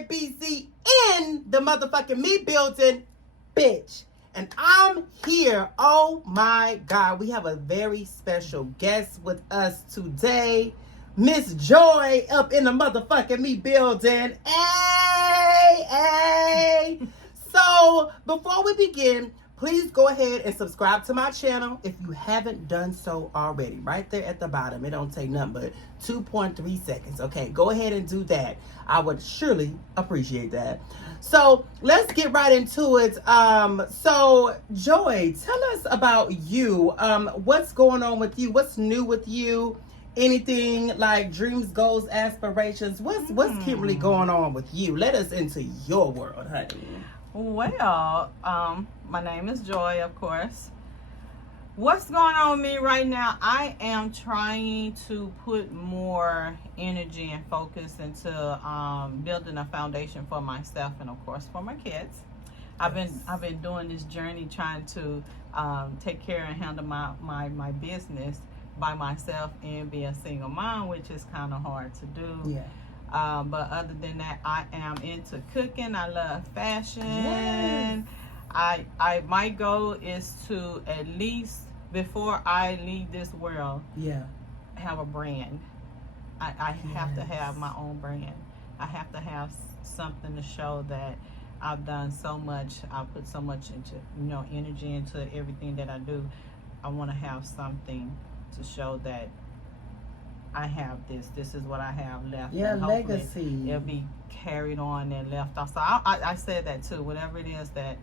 boy BZ in the motherfucking me building, bitch. And I'm here. Oh my God. We have a very special guest with us today. Miss Joy up in the motherfucking me building. Hey. So before we begin, please go ahead and subscribe to my channel if you haven't done so already. Right there at the bottom. It don't take nothing but 2.3 seconds. Okay, go ahead and do that. I would surely appreciate that. So let's get right into it. So Joy, tell us about you. What's going on with you? What's new with you? Anything like dreams, goals, aspirations? What's Kimberly going on with you? Let us into your world, honey. Well, my name is Joy, of course. What's going on with me right now? I am trying to put more energy and focus into building a foundation for myself and, of course, for my kids. I've been doing this journey trying to take care and handle my business by myself and be a single mom, which is kind of hard to do. Yeah. But other than that, I am into cooking. I love fashion. Yes. My goal is to, at least before I leave this world, have a brand. I have to have my own brand. I have to have something to show that I've done so much. I put so much into, energy into everything that I do. I want to have something to show that I have this. This is what I have left. Yeah, and legacy. It'll be carried on and left off. So I said that too. Whatever it is that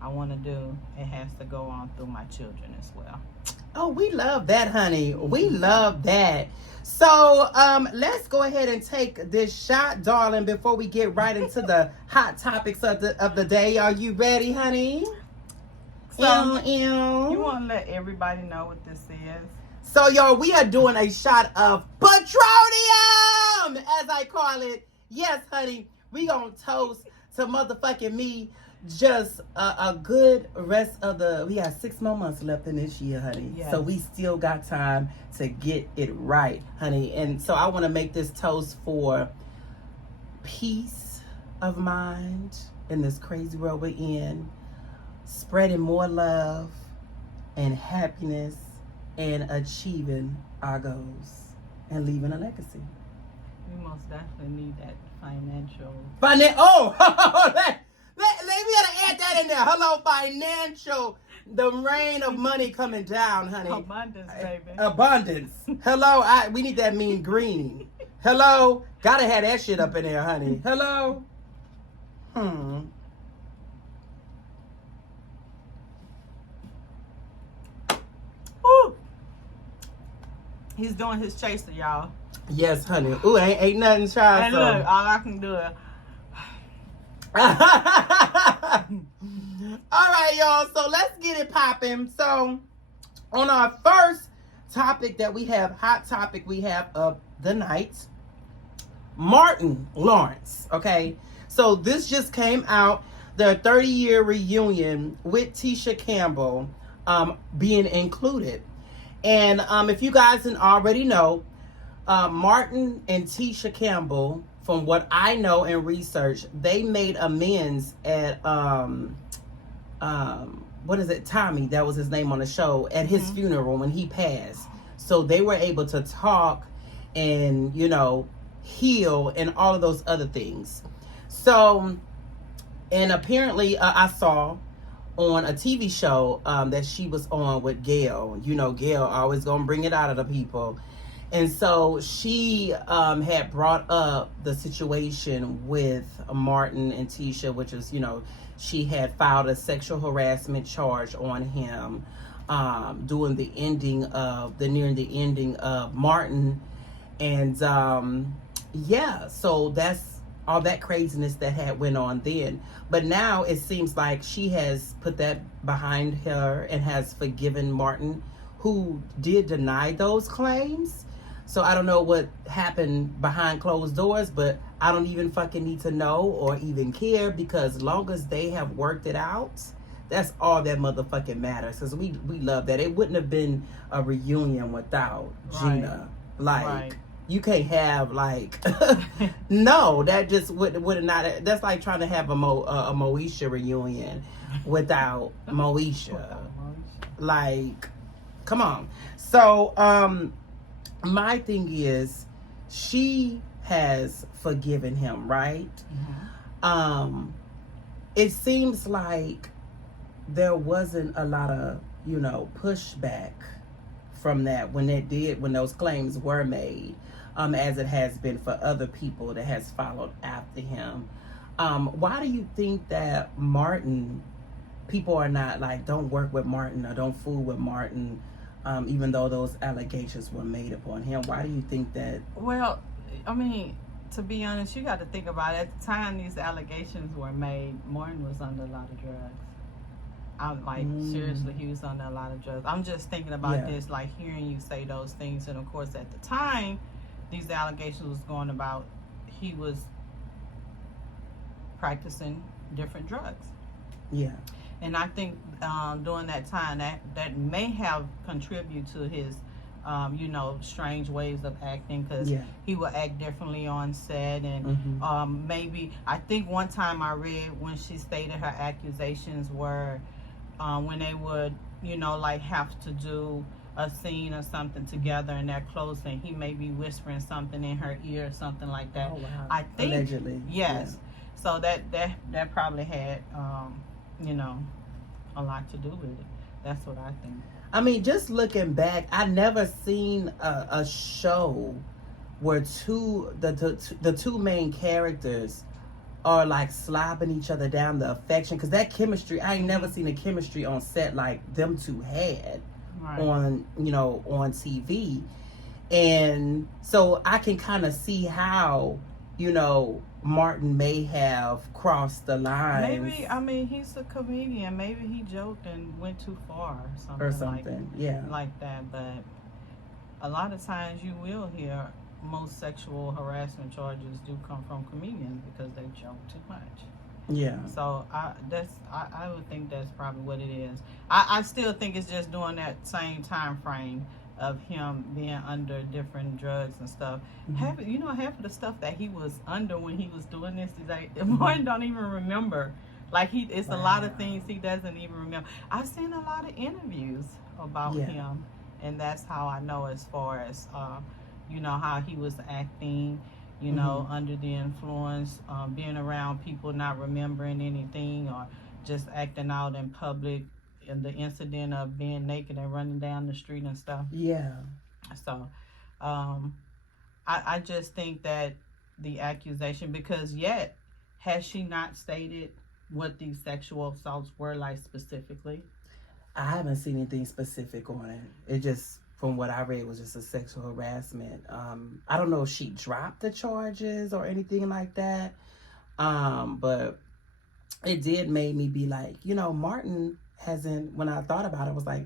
I want to do, it has to go on through my children as well. Oh, we love that, honey. We love that. So let's go ahead and take this shot, darling, before we get right into the hot topics of the day. Are you ready, honey? So you want to let everybody know what this is? So, y'all, we are doing a shot of petroleum, as I call it. Yes, honey, we gonna toast to motherfucking me. Just a good rest of we got 6 more months left in this year, honey. Yes. So we still got time to get it right, honey. And so I want to make this toast for peace of mind in this crazy world we're in, spreading more love and happiness, and achieving our goals and leaving a legacy. We most definitely need that financial. We gotta add that in there. Hello, financial. The rain of money coming down, honey. Abundance, baby. Abundance. Hello, we need that mean green. Hello, gotta have that shit up in there, honey. Hello. Woo. He's doing his chaser, y'all. Yes, honey. Ooh, ain't nothing shy. And look, all I can do is. All right, y'all. So let's get it popping. So on our first topic that we have, hot topic we have of the night, Martin Lawrence. Okay. So this just came out, their 30-year reunion with Tisha Campbell being included. And if you guys didn't already know, Martin and Tisha Campbell, from what I know and research, they made amends at what is it, Tommy, that was his name on the show, at his funeral when he passed. So they were able to talk and, heal and all of those other things. So, and apparently I saw on a TV show that she was on with Gail. Gail always gonna bring it out of the people. And so she had brought up the situation with Martin and Tisha, which is, she had filed a sexual harassment charge on him during the nearing the ending of Martin. And so that's all that craziness that had went on then. But now it seems like she has put that behind her and has forgiven Martin, who did deny those claims. So I don't know what happened behind closed doors, but I don't even fucking need to know or even care, because as long as they have worked it out, that's all that motherfucking matters. Because we love that. It wouldn't have been a reunion without Gina. you can't have like no, that just would not. That's like trying to have a Moesha reunion without Moesha. Like, come on. So my thing is, she has forgiven him, right? It seems like there wasn't a lot of, you know, pushback from that when those claims were made, as it has been for other people that has followed after him. Why do you think that Martin, people are not like, don't work with Martin or don't fool with Martin, even though those allegations were made upon him? Why do you think that? Well, I mean, to be honest, you got to think about it. At the time these allegations were made, Martin was under a lot of drugs. I'm like, seriously, he was under a lot of drugs. I'm just thinking about this, like hearing you say those things. And of course, at the time these allegations was going about, he was practicing different drugs. Yeah. And I think during that time that may have contributed to his you know, strange ways of acting, because he would act differently on set. And maybe, I think one time I read when she stated her accusations were when they would, you know, like have to do a scene or something together in their closing, he may be whispering something in her ear or something like that. Oh, wow. I think, allegedly. yes. So that probably had you know, a lot to do with it. That's what I think. I mean, just looking back, I never seen a show where the two main characters are like slobbing each other down, the affection, because that chemistry, I ain't never seen a chemistry on set like them two had on, you know, on TV. And so I can kind of see how, you know, Martin may have crossed the line. Maybe, I mean, he's a comedian. Maybe he joked and went too far or something. Like that. But a lot of times you will hear most sexual harassment charges do come from comedians because they joke too much. Yeah. So I would think that's probably what it is. I still think it's just during that same time frame of him being under different drugs and stuff. Half of the stuff that he was under when he was doing this is like Martin don't even remember. Like it's a lot of things he doesn't even remember. I've seen a lot of interviews about him, and that's how I know as far as you know, how he was acting, you know, under the influence, being around people not remembering anything, or just acting out in public, and the incident of being naked and running down the street and stuff. Yeah. So I just think that the accusation, because yet has she not stated what these sexual assaults were like specifically? I haven't seen anything specific on it. It just, from what I read, was just a sexual harassment. I don't know if she dropped the charges or anything like that. But it did make me be like, you know, Martin hasn't, when I thought about it, I was like,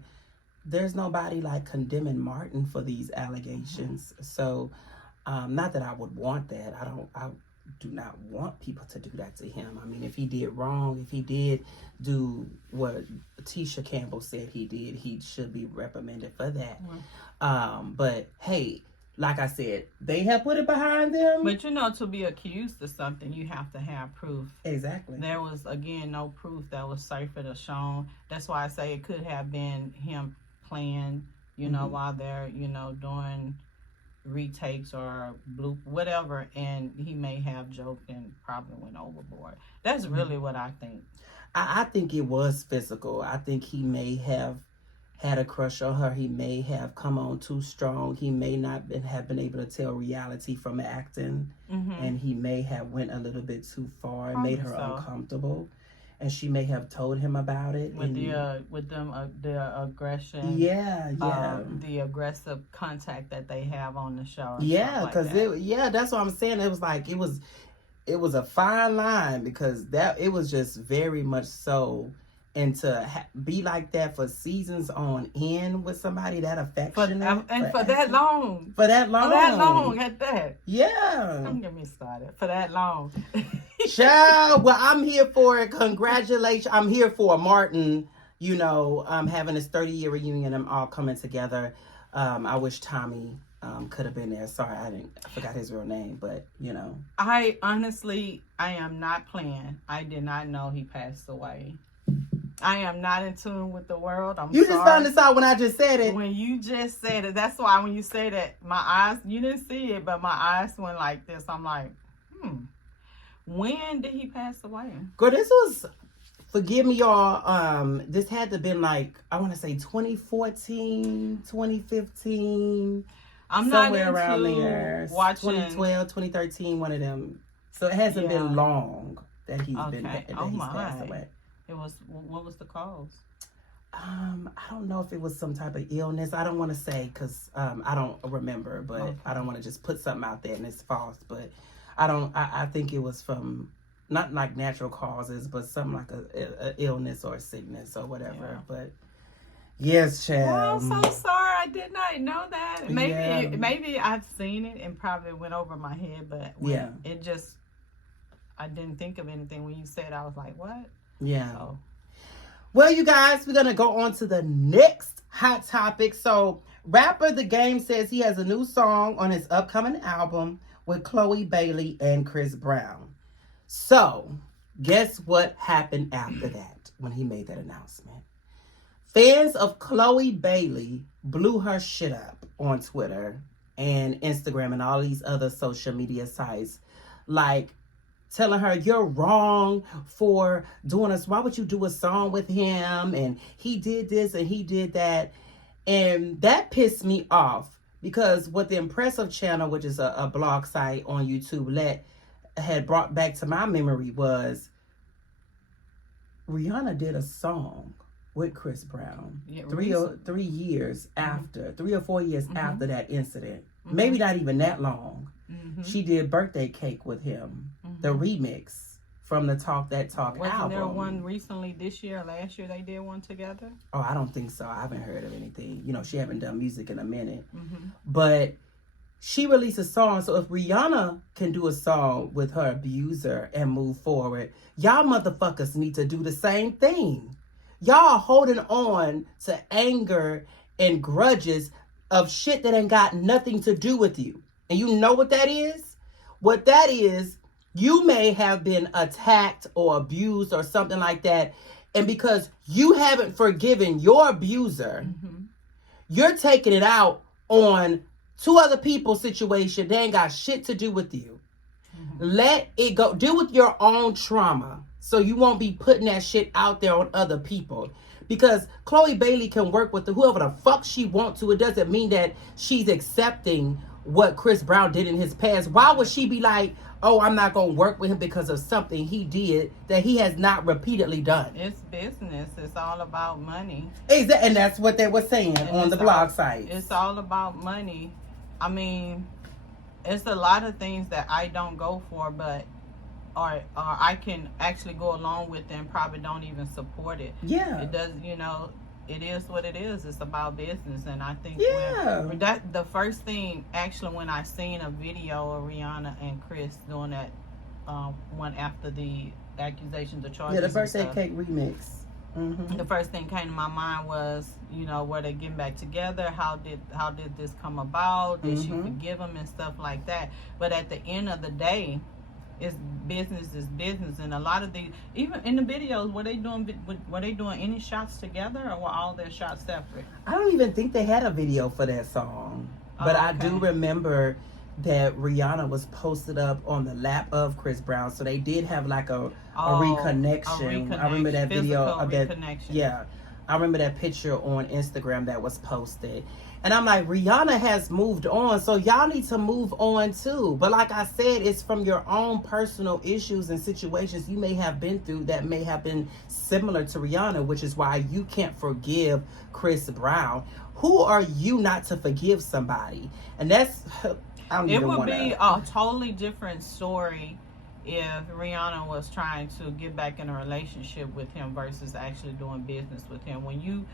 there's nobody like condemning Martin for these allegations. So, not that I would want that. I do not want people to do that to him. I mean, if he did wrong, if he did do what Tisha Campbell said he did, he should be reprimanded for that. But hey, like I said, they have put it behind them. But you know, to be accused of something, you have to have proof. Exactly. There was, again, no proof that was ciphered or shown. That's why I say it could have been him playing, you know, while they're, you know, doing retakes or bloop, whatever, and he may have joked and probably went overboard. That's really what I think. I think it was physical. I think he may have had a crush on her. He may have come on too strong. He may not have been able to tell reality from acting, and he may have went a little bit too far and made her uncomfortable. And she may have told him about it. With the aggression. Yeah. The aggressive contact that they have on the show. Yeah, because that's what I'm saying. It was like it was a fine line, because it was just very much so. And to be like that for seasons on end with somebody that affectionate. For that long. For that long. For that long at that. Yeah. Don't get me started. For that long. Child, well, I'm here for it. Congratulations. I'm here for Martin, you know, having his 30-year reunion, them all coming together. I wish Tommy could have been there. Sorry, I forgot his real name, but you know. I honestly, I am not playing. I did not know he passed away. I am not in tune with the world. You just found this out when I just said it. When you just said it, that's why when you say that, my eyes, you didn't see it, but my eyes went like this. I'm like, when did he pass away? Girl, this was, forgive me y'all, this had to been like, I want to say 2014, 2015. I'm somewhere not around there. Watching 2012, 2013, one of them. So it hasn't been long that he's passed away. It was, what was the cause? I don't know if it was some type of illness. I don't want to say because I don't remember, but I don't want to just put something out there and it's false. But I think it was from not like natural causes, but something like a illness or a sickness or whatever. Yeah. But yes, child. Well, I'm so sorry. I did not know that. Maybe I've seen it and probably went over my head, but it just, I didn't think of anything when you said it. I was like, what? Yeah. So. Well, you guys, we're going to go on to the next hot topic. So, rapper The Game says he has a new song on his upcoming album with Chloe Bailey and Chris Brown. So, guess what happened after that when he made that announcement? Fans of Chloe Bailey blew her shit up on Twitter and Instagram and all these other social media sites, like, telling her, you're wrong for doing this. Why would you do a song with him? And he did this and he did that. And that pissed me off because what the Impressive Channel, which is a blog site on YouTube, had brought back to my memory was Rihanna did a song with Chris Brown 3 years after, 3 or 4 years after that incident. Maybe not even that long. She did Birthday Cake with him, the remix from the Talk That Talk album. Wasn't there one recently this year or last year they did one together? Oh, I don't think so. I haven't heard of anything. You know, she haven't done music in a minute. But she released a song. So if Rihanna can do a song with her abuser and move forward, y'all motherfuckers need to do the same thing. Y'all holding on to anger and grudges of shit that ain't got nothing to do with you. And you know what that is? What that is, you may have been attacked or abused or something like that. And because you haven't forgiven your abuser, you're taking it out on two other people's situation. They ain't got shit to do with you. Let it go. Deal with your own trauma so you won't be putting that shit out there on other people. Because Chloe Bailey can work with whoever the fuck she wants to. It doesn't mean that she's accepting what Chris Brown did in his past. Why would she be like, oh, I'm not going to work with him because of something he did that he has not repeatedly done? It's business. It's all about money. Exactly. And that's what they were saying on the blog site. It's all about money. I mean, it's a lot of things that I don't go for, but or I can actually go along with and probably don't even support it. Yeah. It does, you know, it is what it is. It's about business. And I think when that the first thing, actually, when I seen a video of Rihanna and Chris doing that one after the accusations, the charges. Yeah, the Birthday Cake remix. The first thing came to my mind was, you know, were they getting back together? How did this come about? Did she forgive him and stuff like that? But at the end of the day, it's business is business. And a lot of the, even in the videos, were they doing any shots together, or were all their shots separate? I don't even think they had a video for that song. But I do remember that Rihanna was posted up on the lap of Chris Brown, so they did have like a reconnection. I remember that video of that. Yeah, I remember that picture on Instagram that was posted, and I'm like, Rihanna has moved on, so y'all need to move on too. But like I said, it's from your own personal issues and situations you may have been through that may have been similar to Rihanna, which is why you can't forgive Chris Brown. Who are you not to forgive somebody? And that's. It would be a totally different story if Rihanna was trying to get back in a relationship with him versus actually doing business with him. When you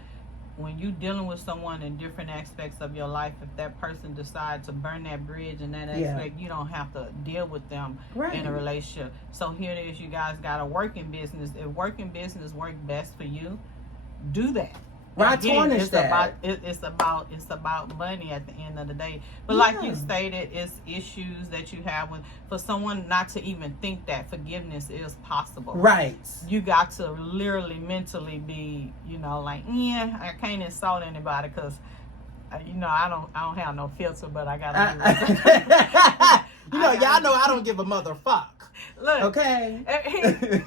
dealing with someone in different aspects of your life, if that person decides to burn that bridge in that aspect, you don't have to deal with them in a relationship. So here it is, you guys got a working business. If working business work best for you, do that. Why tarnish it's that? It's about money at the end of the day. But Yeah. like you stated, it's issues that you have with, for someone not to even think that forgiveness is possible. Right. You got to literally mentally be, like, yeah, I can't insult anybody because, I don't have no filter, but I gotta do it. Y'all know I don't give a motherfuck. Look, okay.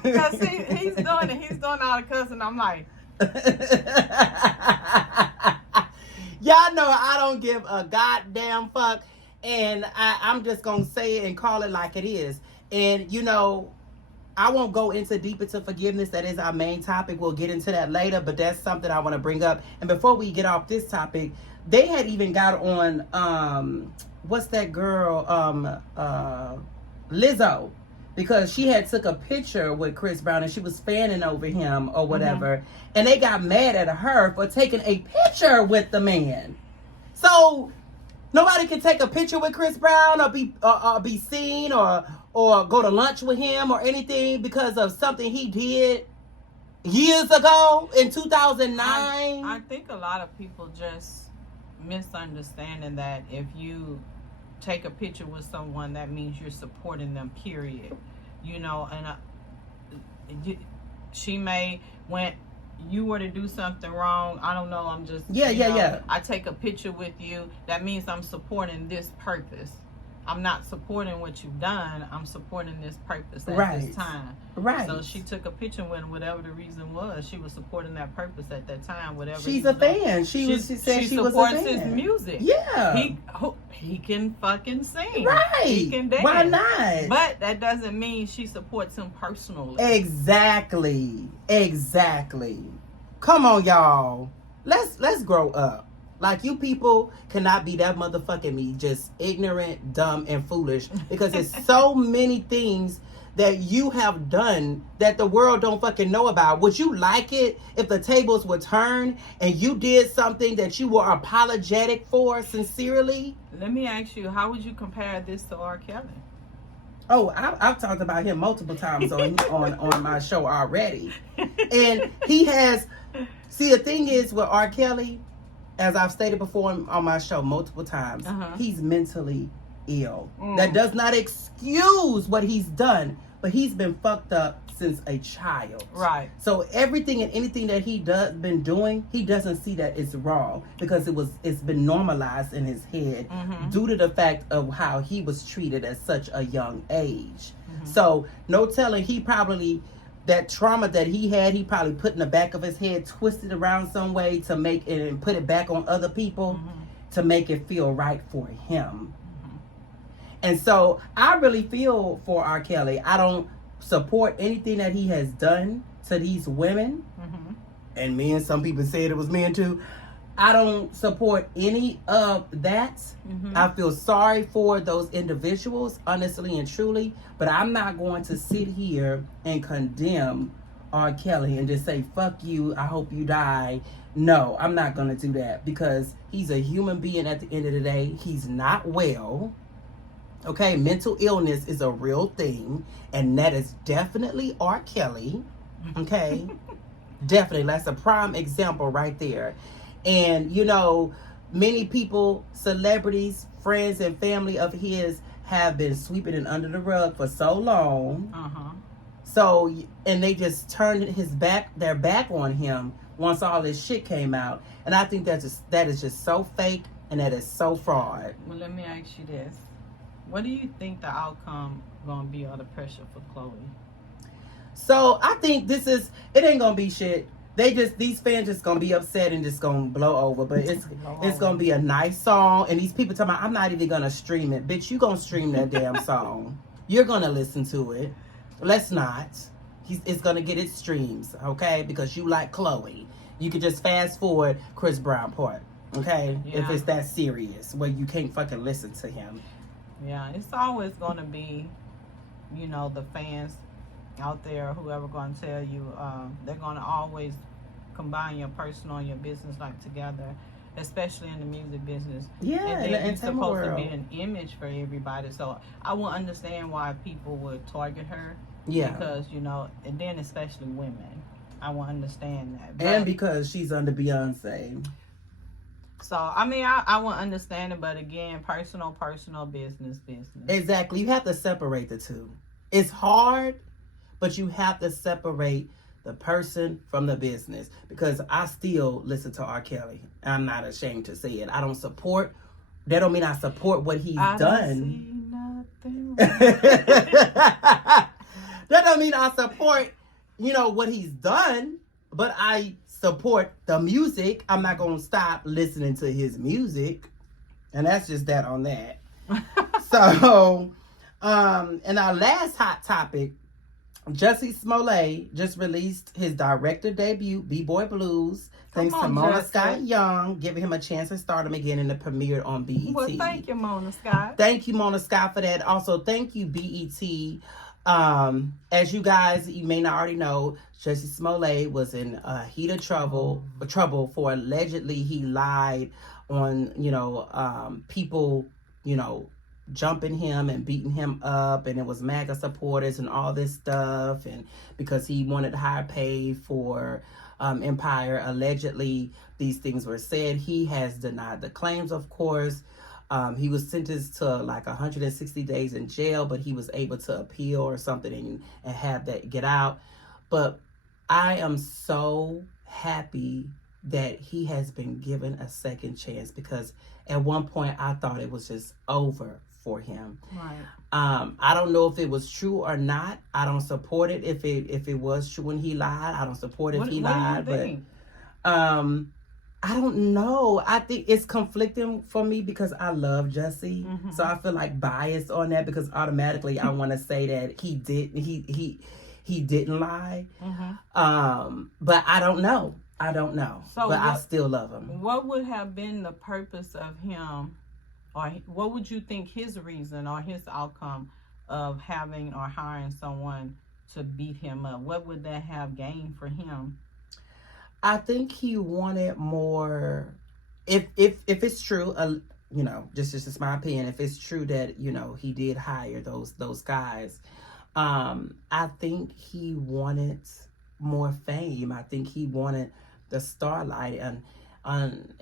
Because he's doing it. He's doing all the cussing. I'm like, y'all know I don't give a goddamn fuck, and I'm just gonna say it and call it like it is. And I won't go deep into forgiveness. That is our main topic. We'll get into that later, but that's something I want to bring up. And before we get off this topic, they had even got on what's that girl, Lizzo, because she had took a picture with Chris Brown and she was fanning over him or whatever, mm-hmm. and they got mad at her for taking a picture with the man. So nobody can take a picture with Chris Brown or be seen or go to lunch with him or anything because of something he did years ago in 2009. I think a lot of people just misunderstanding that if you take a picture with someone, that means you're supporting them, period. And she may, when you were to do something wrong, I don't know, I'm just I take a picture with you, that means I'm supporting this purpose. I'm not supporting what you've done, I'm supporting this purpose at this time. Right. So she took a picture when whatever the reason was, she was supporting that purpose at that time, whatever. She's a fan. She said she was a fan. She supports his music. Yeah. He can fucking sing. Right. He can dance. Why not? But that doesn't mean she supports him personally. Exactly. Come on, y'all. Let's grow up. Like, you people cannot be that motherfucking me, just ignorant, dumb, and foolish, because there's so many things that you have done that the world don't fucking know about. Would you like it if the tables were turned and you did something that you were apologetic for sincerely? Let me ask you, how would you compare this to R. Kelly? Oh, I've talked about him multiple times on my show already. And he has, see, the thing is with R. Kelly, as I've stated before on my show multiple times, he's mentally ill. That does not excuse what he's done, but he's been fucked up since a child. Right. So everything and anything that been doing, he doesn't see that it's wrong because it's been normalized in his head due to the fact of how he was treated at such a young age. So no telling, he probably, that trauma that he had, he probably put in the back of his head, twisted around some way to make it and put it back on other people to make it feel right for him. And so I really feel for R. Kelly. I don't support anything that he has done to these women and men. Some people said it was men too. I don't support any of that. I feel sorry for those individuals, honestly and truly, but I'm not going to sit here and condemn R. Kelly and just say, fuck you, I hope you die. No, I'm not going to do that because he's a human being at the end of the day. He's not well. Okay, mental illness is a real thing, and that is definitely R. Kelly. Okay, definitely. That's a prime example right there. And, many people, celebrities, friends, and family of his have been sweeping it under the rug for so long. So, and they just turned their back on him once all this shit came out. And I think that is just so fake, and that is so fraud. Well, let me ask you this. What do you think the outcome going to be of the pressure for Chloe? So, I think it ain't going to be shit. These fans just gonna be upset and just gonna blow over, but it's gonna be a nice song. And these people talking about, I'm not even gonna stream it. Bitch, you gonna stream that damn song. You're gonna listen to it. Let's not. It's gonna get its streams, okay? Because you like Chloe. You could just fast forward Chris Brown part, okay? Yeah. If it's that serious, where you can't fucking listen to him. Yeah, it's always gonna be, the fans out there, whoever going to tell you, they're going to always combine your personal and your business life together, especially in the music business. Yeah, and you're supposed to be an image for everybody. So I will understand why people would target her. Yeah. Because, and then especially women. I will understand that. But, and because she's under Beyonce. So, I mean, I will understand it, but again, personal, business. Exactly. You have to separate the two. It's hard, but you have to separate the person from the business, because I still listen to R. Kelly. I'm not ashamed to say it. I don't support. That don't mean I support what he's done. Don't see nothing That don't mean I support, what he's done, but I support the music. I'm not gonna stop listening to his music, and that's just that on that. So, and our last hot topic. Jussie Smollett just released his director debut, B-Boy Blues, thanks to Mona Scott Young, giving him a chance to stardom again, and it premiered on BET. Well, thank you, Mona Scott. Thank you, Mona Scott, for that. Also, thank you, BET. As you guys, you may not already know, Jussie Smollett was in heat of trouble for allegedly he lied on, people, jumping him and beating him up, and it was MAGA supporters and all this stuff, and because he wanted higher pay for Empire, allegedly these things were said. He has denied the claims, of course. He was sentenced to like 160 days in jail, but he was able to appeal or something and have that get out. But I am so happy that he has been given a second chance, because at one point I thought it was just over for him. Right. I don't know if it was true or not. I don't support it if it was true when he lied. I don't support if he lied, but I don't know. I think it's conflicting for me because I love Jussie. Mm-hmm. So I feel like biased on that, because automatically I want to say that he didn't lie. Mm-hmm. But I don't know. So but I still love him. What would have been the purpose of him, or what would you think his reason or his outcome of having or hiring someone to beat him up? What would that have gained for him? I think he wanted more. If it's true, just my opinion. If it's true that he did hire those guys, I think he wanted more fame. I think he wanted the starlight and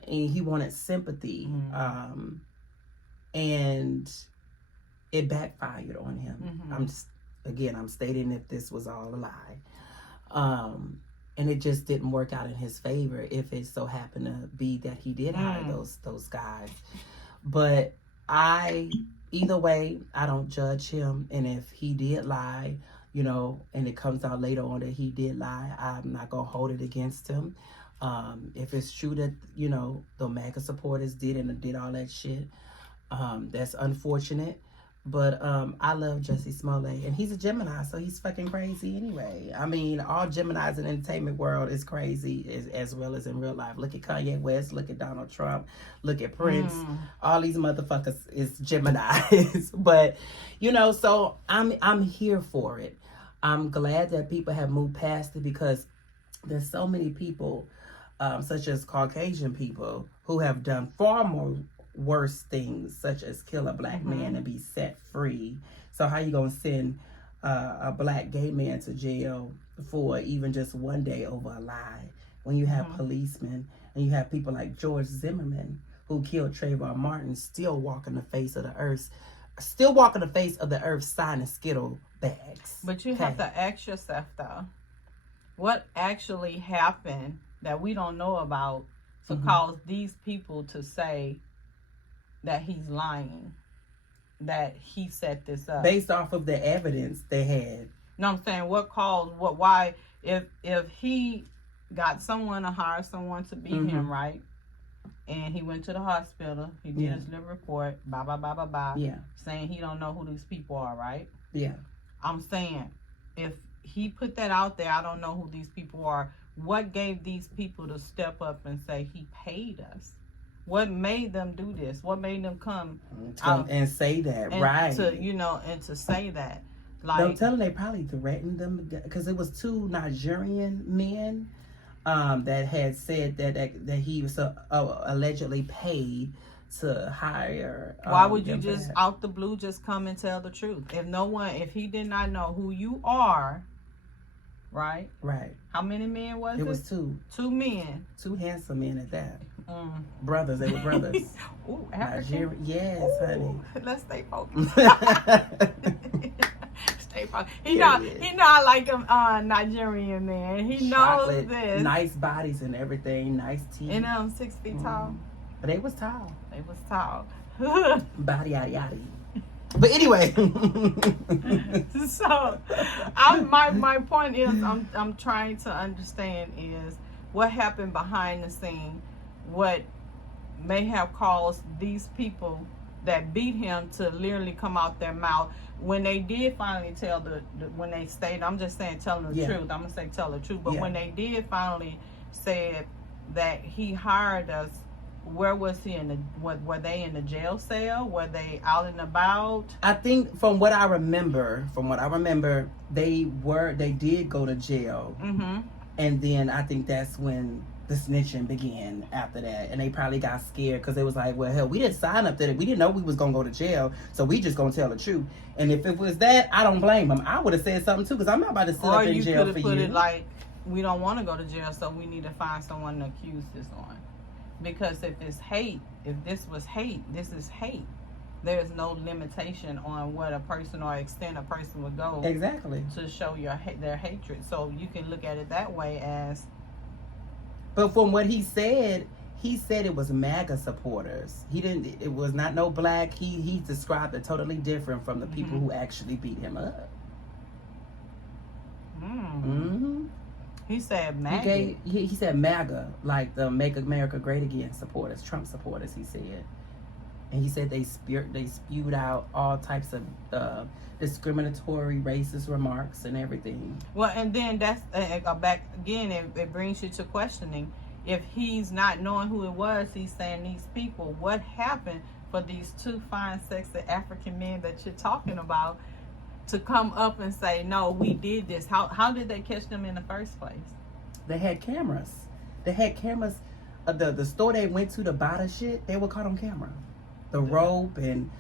he wanted sympathy. Mm-hmm. And it backfired on him. Mm-hmm. I'm stating if this was all a lie. And it just didn't work out in his favor if it so happened to be that he did hire those guys. But either way, I don't judge him. And if he did lie, and it comes out later on that he did lie, I'm not going to hold it against him. If it's true that, the MAGA supporters did all that shit, that's unfortunate. But I love Jussie Smollett, and he's a Gemini, so he's fucking crazy anyway. I mean, all Geminis in the entertainment world is crazy, as well as in real life. Look at Kanye West, look at Donald Trump, look at Prince. All these motherfuckers is Geminis. But so I'm here for it. I'm glad that people have moved past it, because there's so many people, such as Caucasian people, who have done far more worse things, such as kill a black man and be set free. So how you gonna send a black gay man to jail for even just one day over a lie, when you have policemen and you have people like George Zimmerman, who killed Trayvon Martin, still walking the face of the earth signing Skittle bags? But you have to ask yourself, though, what actually happened that we don't know about to cause these people to say that he's lying, that he set this up based off of the evidence they had? No, I'm saying why, if he got someone to hire someone to beat him, right, and he went to the hospital, he did his little report, saying he don't know who these people are, right? I'm saying, if he put that out there, I don't know who these people are, what gave these people to step up and say he paid us? What made them do this? What made them come out and say that, right? And to say that. Like, I'm telling, they probably threatened them, because it was 2 Nigerian men that had said that he was allegedly paid to hire. Why would you just out the blue just come and tell the truth? If he did not know who you are, right? Right. How many men was it? It was two. 2 men. 2 handsome men at that. Mm. Brothers. They were brothers. Ooh, African. Yes, Ooh, honey. let's stay focused. Stay focused. He know I like them Nigerian man. He Chocolate, knows this. Nice bodies and everything. Nice teeth. And 6 feet tall. But they was tall. They was tall. Body yada yada. But anyway. So, my point is, I'm trying to understand is what happened behind the scene, what may have caused these people that beat him to literally come out their mouth when they did finally tell when they stayed. I'm just saying telling the truth. I'm gonna say tell the truth, but when they did finally say that he hired us. Where was he were they in the jail cell? Were they out and about? I think from what I remember, they did go to jail. Mm-hmm. And then I think that's when the snitching began after that. And they probably got scared because they was like, well, hell, we didn't sign up to it. We didn't know we was going to go to jail. So we just going to tell the truth. And if it was that, I don't blame them. I would have said something too because I'm not about to sit up in jail for you. Or you could have put it like, we don't want to go to jail, so we need to find someone to accuse this on. Because if it's hate, if this was hate, this is hate. There's no limitation on what a person or extent a person would go exactly to show their hatred. So you can look at it that way as. But from what he said it was MAGA supporters. He didn't. It was not no black. He described it totally different from the people who actually beat him up. Mm-hmm. He said MAGA. He said MAGA, like the Make America Great Again supporters, Trump supporters, he said. And he said they spewed out all types of discriminatory, racist remarks and everything. Well, and then that's back again, it brings you to questioning. If he's not knowing who it was, he's saying these people, what happened for these 2 fine, sexy African men that you're talking about to come up and say, no, we did this? How did they catch them in the first place? They had cameras. The store they went to buy the shit, they were caught on camera. The rope and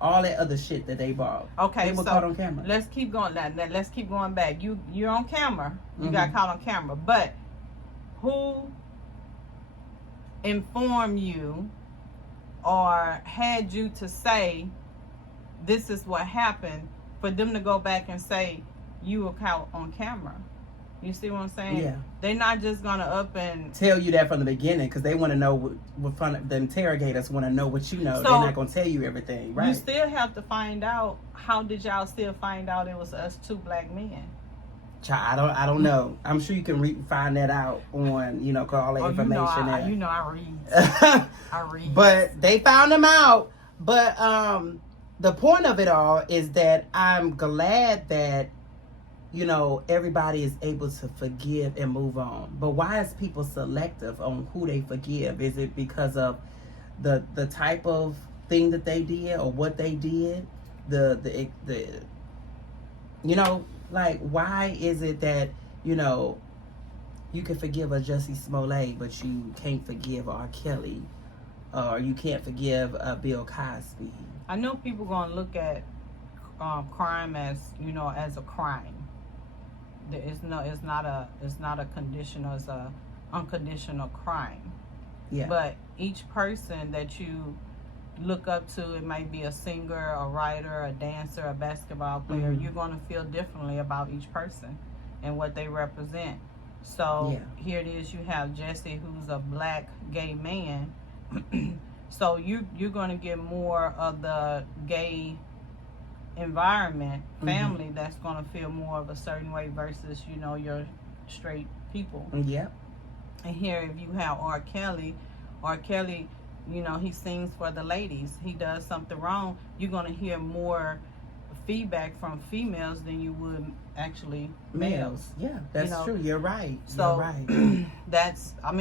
all that other shit that they bought. Okay, they were caught on camera. Let's keep going. Let's keep going back. You're on camera. You got caught on camera. But who informed you or had you to say this is what happened for them to go back and say you were caught on camera? You see what I'm saying? Yeah. They're not just gonna up and tell you that from the beginning because they want to know the interrogators want to know what you know. So they're not gonna tell you everything, right? You still have to find out. How did y'all still find out it was us 2 black men? Child, I don't know. I'm sure you can find that out on all the information. I read. I read. But they found them out. But the point of it all is that I'm glad that everybody is able to forgive and move on. But why is people selective on who they forgive? Is it because of the type of thing that they did or what they did? Like, why is it that, you can forgive a Jussie Smollett, but you can't forgive R. Kelly, or you can't forgive Bill Cosby? I know people gonna look at crime as a crime. It's not a conditional, it's a unconditional crime. Yeah. But each person that you look up to, it might be a singer, a writer, a dancer, a basketball player, you're going to feel differently about each person and what they represent. So here it is, you have Jussie, who's a black gay man. So you're going to get more of the gay environment, family, that's going to feel more of a certain way versus your straight people. Yep. And here, if you have R. Kelly, he sings for the ladies. He does something wrong, you're going to hear more feedback from females than you would actually males. Yeah, that's true. You're right. So you're right. that's how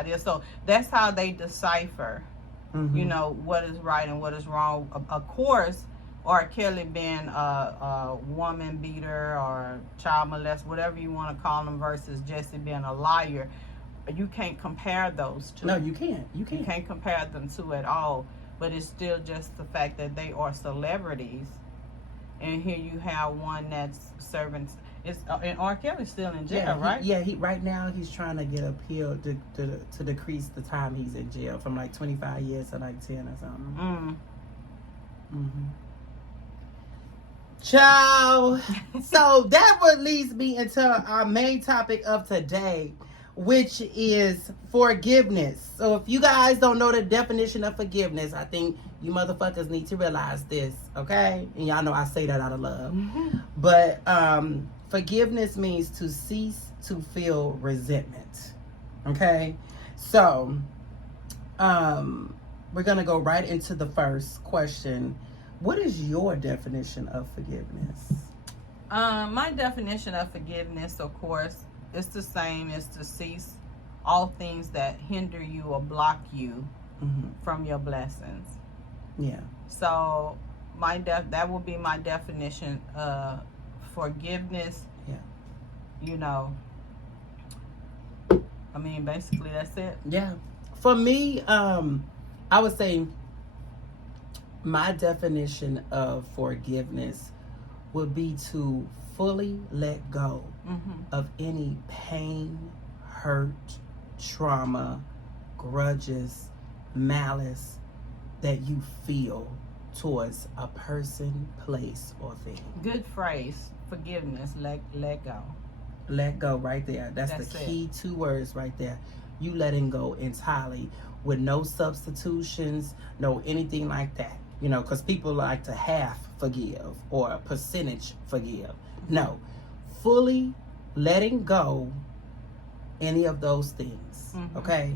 it is. So that's how they decipher what is right and what is wrong. Of course, R. Kelly being a woman beater or child molester, whatever you want to call him, versus Jussie being a liar, you can't compare those two. No, you can't. You can't compare them two at all. But it's still just the fact that they are celebrities and here you have one that's serving. It's and R. Kelly's still in jail, right? He right now he's trying to get appeal to decrease the time he's in jail from like 25 years to like 10 or something. Ciao. So that would leads me into our main topic of today, which is forgiveness. So if you guys don't know the definition of forgiveness, I think you motherfuckers need to realize this, okay? And y'all know I say that out of love. But forgiveness means to cease to feel resentment. Okay? So we're gonna go right into the first question. What is your definition of forgiveness? My definition of forgiveness, of course, is the same as to cease all things that hinder you or block you from your blessings. Yeah. So that will be my definition of forgiveness. Yeah. You know, I mean, basically that's it. Yeah. For me, I would say my definition of forgiveness would be to fully let go of any pain, hurt, trauma, grudges, malice that you feel towards a person, place, or thing. Good phrase. Forgiveness. Let go. Let go right there. That's the key 2 words right there. You letting go entirely with no substitutions, no anything like that. You know, because people like to half forgive or a percentage forgive. No, fully letting go any of those things, okay,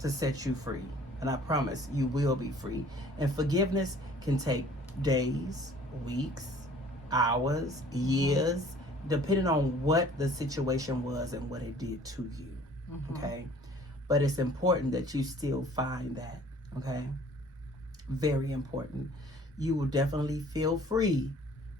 to set you free. And I promise you will be free. And forgiveness can take days, weeks, hours, years, depending on what the situation was and what it did to you, okay? But it's important that you still find that, okay? Very important. You will definitely feel free,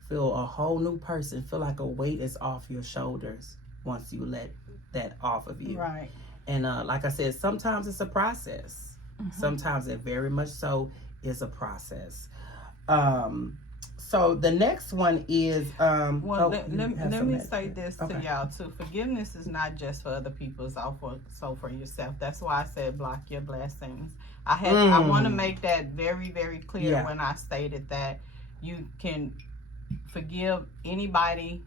feel a whole new person, feel like a weight is off your shoulders once you let that off of you. Right. And like I said, sometimes it's a process. Sometimes it very much so is a process. So the next one is well, let me say this to y'all too. Forgiveness is not just for other people, it's also for yourself. That's why I said block your blessings. I want to make that very, very clear when I stated that you can forgive anybody.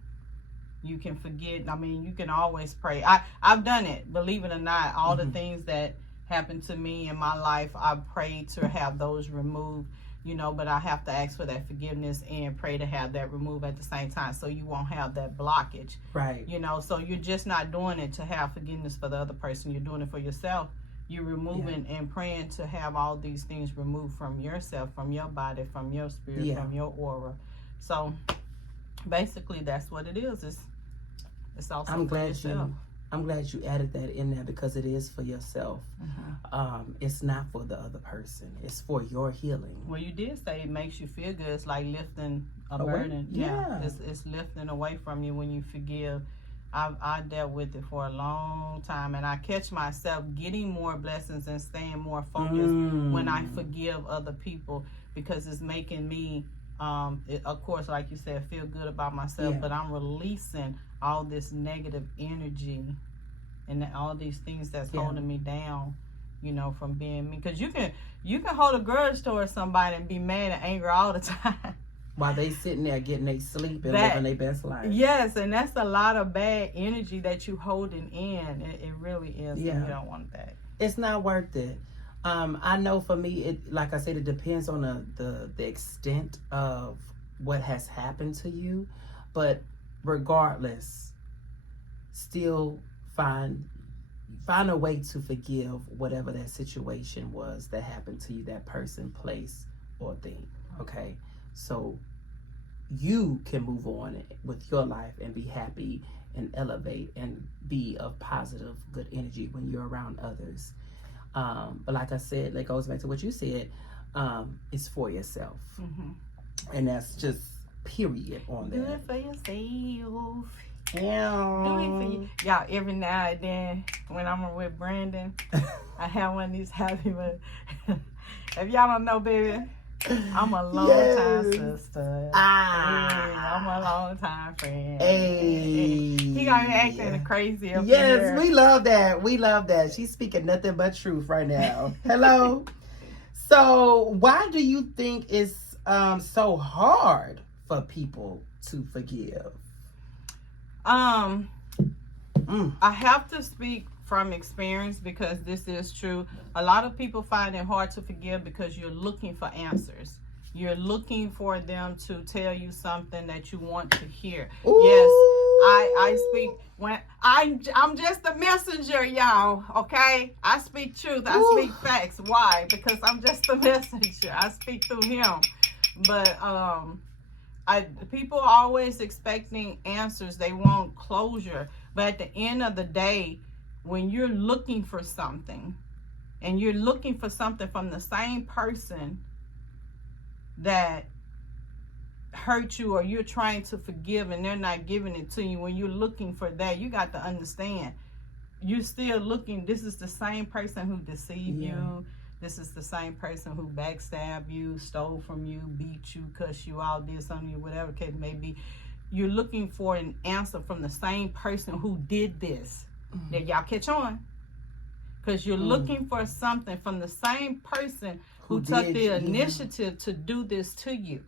You can forget. I mean, you can always pray. I've done it, believe it or not. All the things that happened to me in my life, I prayed to have those removed. You know, but I have to ask for that forgiveness and pray to have that removed at the same time, so you won't have that blockage. Right. You know, so you're just not doing it to have forgiveness for the other person. You're doing it for yourself. You're removing and praying to have all these things removed from yourself, from your body, from your spirit, from your aura. So basically, that's what it is. It's also for yourself. I'm glad you added that in there, because it is for yourself. It's not for the other person. It's for your healing. Well, you did say it makes you feel good. It's like lifting a burden. Yeah. It's lifting away from you when you forgive. I dealt with it for a long time, and I catch myself getting more blessings and staying more focused when I forgive other people, because it's making me, of course, like you said, feel good about myself, but I'm releasing all this negative energy and all these things that's holding me down, you know, from being me. Because you can hold a grudge towards somebody and be mad and angry all the time while they sitting there getting their sleep and living their best life. Yes, and that's a lot of bad energy that you holding in. It really is. Yeah. And you don't want that. It's not worth it. I know for me, it, like I said, it depends on the extent of what has happened to you, but regardless, still find a way to forgive whatever that situation was that happened to you, that person, place, or thing. Okay, so you can move on with your life and be happy and elevate and be of positive, good energy when you're around others. But like I said, that goes back to what you said. It's for yourself, and that's just period on that. Do it for yourself. Yeah. Do it for you. Y'all, every now and then when I'm with Brandon, I have one of these happy ones. If y'all don't know, baby, I'm a long time sister. Yeah, I'm a long time friend. Hey. He got me acting crazy up yes, here. we love that. We love that. She's speaking nothing but truth right now. Hello. So, why do you think it's so hard for people to forgive? I have to speak from experience because this is true. A lot of people find it hard to forgive because you're looking for answers. You're looking for them to tell you something that you want to hear. Ooh. Yes, I speak when I'm just a messenger, y'all. Okay, I speak truth. I speak facts. Why? Because I'm just a messenger. I speak through him. But people are always expecting answers. They want closure. But at the end of the day, when you're looking for something, and you're looking for something from the same person that hurt you, or you're trying to forgive and they're not giving it to you, when you're looking for that, you got to understand, you're still looking. This is the same person who deceived you. This is the same person who backstabbed you, stole from you, beat you, cussed you out, did something, whatever case may be. You're looking for an answer from the same person who did this. That y'all catch on? Because you're looking for something from the same person who took the initiative to do this to you.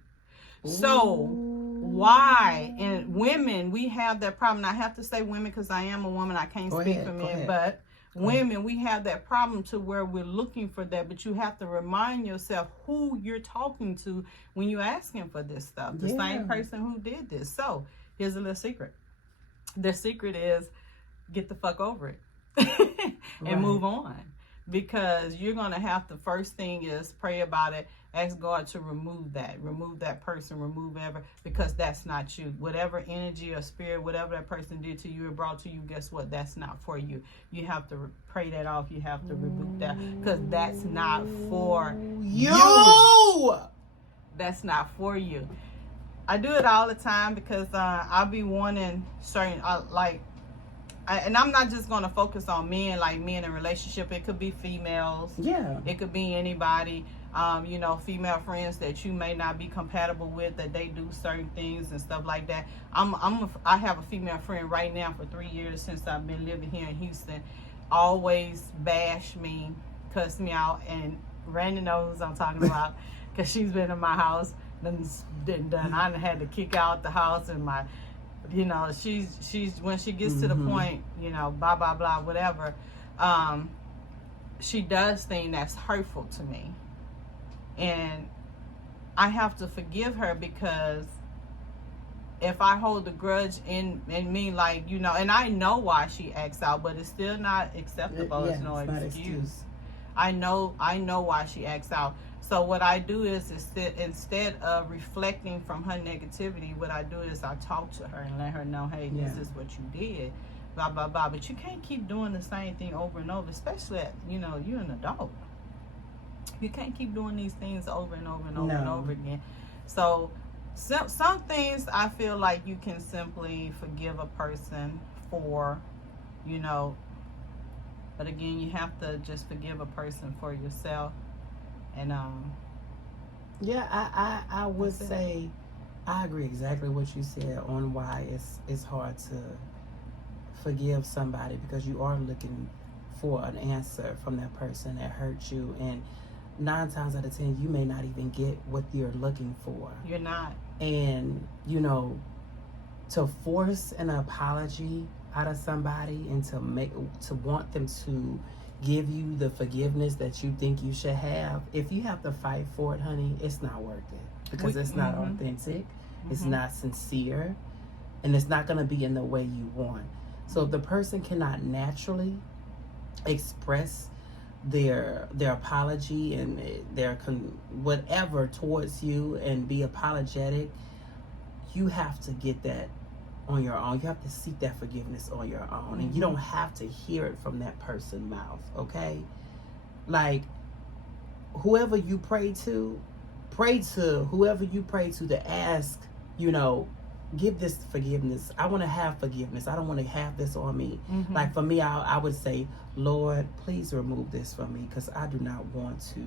Ooh. So why? And women, we have that problem. I have to say women because I am a woman. I can't speak for men, but women, we have that problem to where we're looking for that. But you have to remind yourself who you're talking to when you're asking for this stuff. The same person who did this. So here's a little secret. The secret is get the fuck over it and move on. Because you're going to have to, first thing is pray about it. Ask God to remove that person, remove ever, because that's not you. Whatever energy or spirit, whatever that person did to you or brought to you, guess what? That's not for you. You have to pray that off. You have to remove that because that's not for you. That's not for you. I do it all the time because I'll be wanting certain, and I'm not just going to focus on men, like men in relationship. It could be females. Yeah. It could be anybody. Female friends that you may not be compatible with, that they do certain things and stuff like that. I have a female friend right now for 3 years since I've been living here in Houston. Always bash me, cuss me out, and Randy knows I'm talking about because she's been in my house. Done. I had to kick out the house, and my, she's when she gets to the point, blah blah blah, whatever. She does things that's hurtful to me. And I have to forgive her because if I hold a grudge in me, and I know why she acts out, but it's still not acceptable. It's no excuse. I know why she acts out. So what I do is instead of reflecting from her negativity, what I do is I talk to her and let her know, hey, this is what you did, blah, blah, blah. But you can't keep doing the same thing over and over, especially at, you're an adult. You can't keep doing these things over and over and over and over again. So some things I feel like you can simply forgive a person for, but again, you have to just forgive a person for yourself. And I would say I agree exactly what you said on why it's hard to forgive somebody, because you are looking for an answer from that person that hurt you, and 9 times out of 10 you may not even get what you're looking for. You're not. And to force an apology out of somebody and to want them to give you the forgiveness that you think you should have, if you have to fight for it, honey, it's not worth it, because it's not authentic, it's not sincere, and it's not going to be in the way you want. So if the person cannot naturally express their apology and their whatever towards you and be apologetic, you have to get that on your own. You have to seek that forgiveness on your own, and you don't have to hear it from that person's mouth. Okay, like whoever you pray to whoever you pray to ask, give this forgiveness. I want to have forgiveness. I don't want to have this on me. Like for me, I would say, Lord, please remove this from me, because I do not want to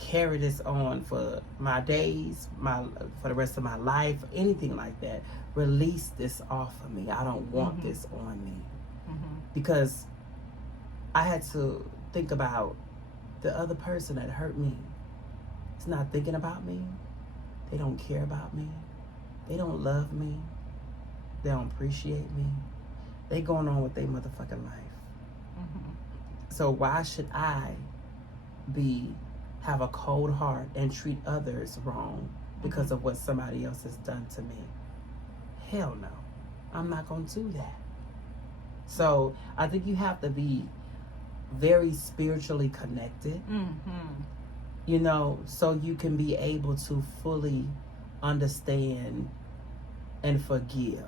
carry this on for my days, for the rest of my life, anything like that. Release this off of me. I don't want this on me. Because I had to think about the other person that hurt me. It's not thinking about me. They don't care about me. They don't love me. They don't appreciate me. They going on with their motherfucking life. So why should I have a cold heart and treat others wrong because of what somebody else has done to me? Hell no. I'm not going to do that. So I think you have to be very spiritually connected, you know, so you can be able to fully understand and forgive.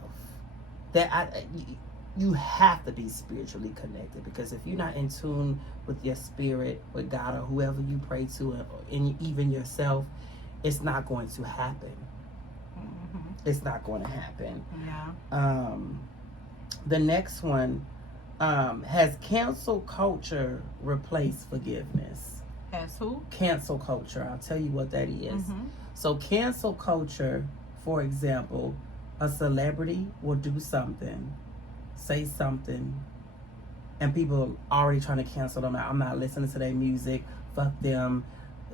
You have to be spiritually connected, because if you're not in tune with your spirit, with God, or whoever you pray to, and even yourself, it's not going to happen. It's not going to happen. Yeah. The next one, has cancel culture replaced forgiveness? Has who? Cancel culture. I'll tell you what that is. So cancel culture, for example, a celebrity will do something, say something, and people already trying to cancel them out. I'm not listening to their music. Fuck them.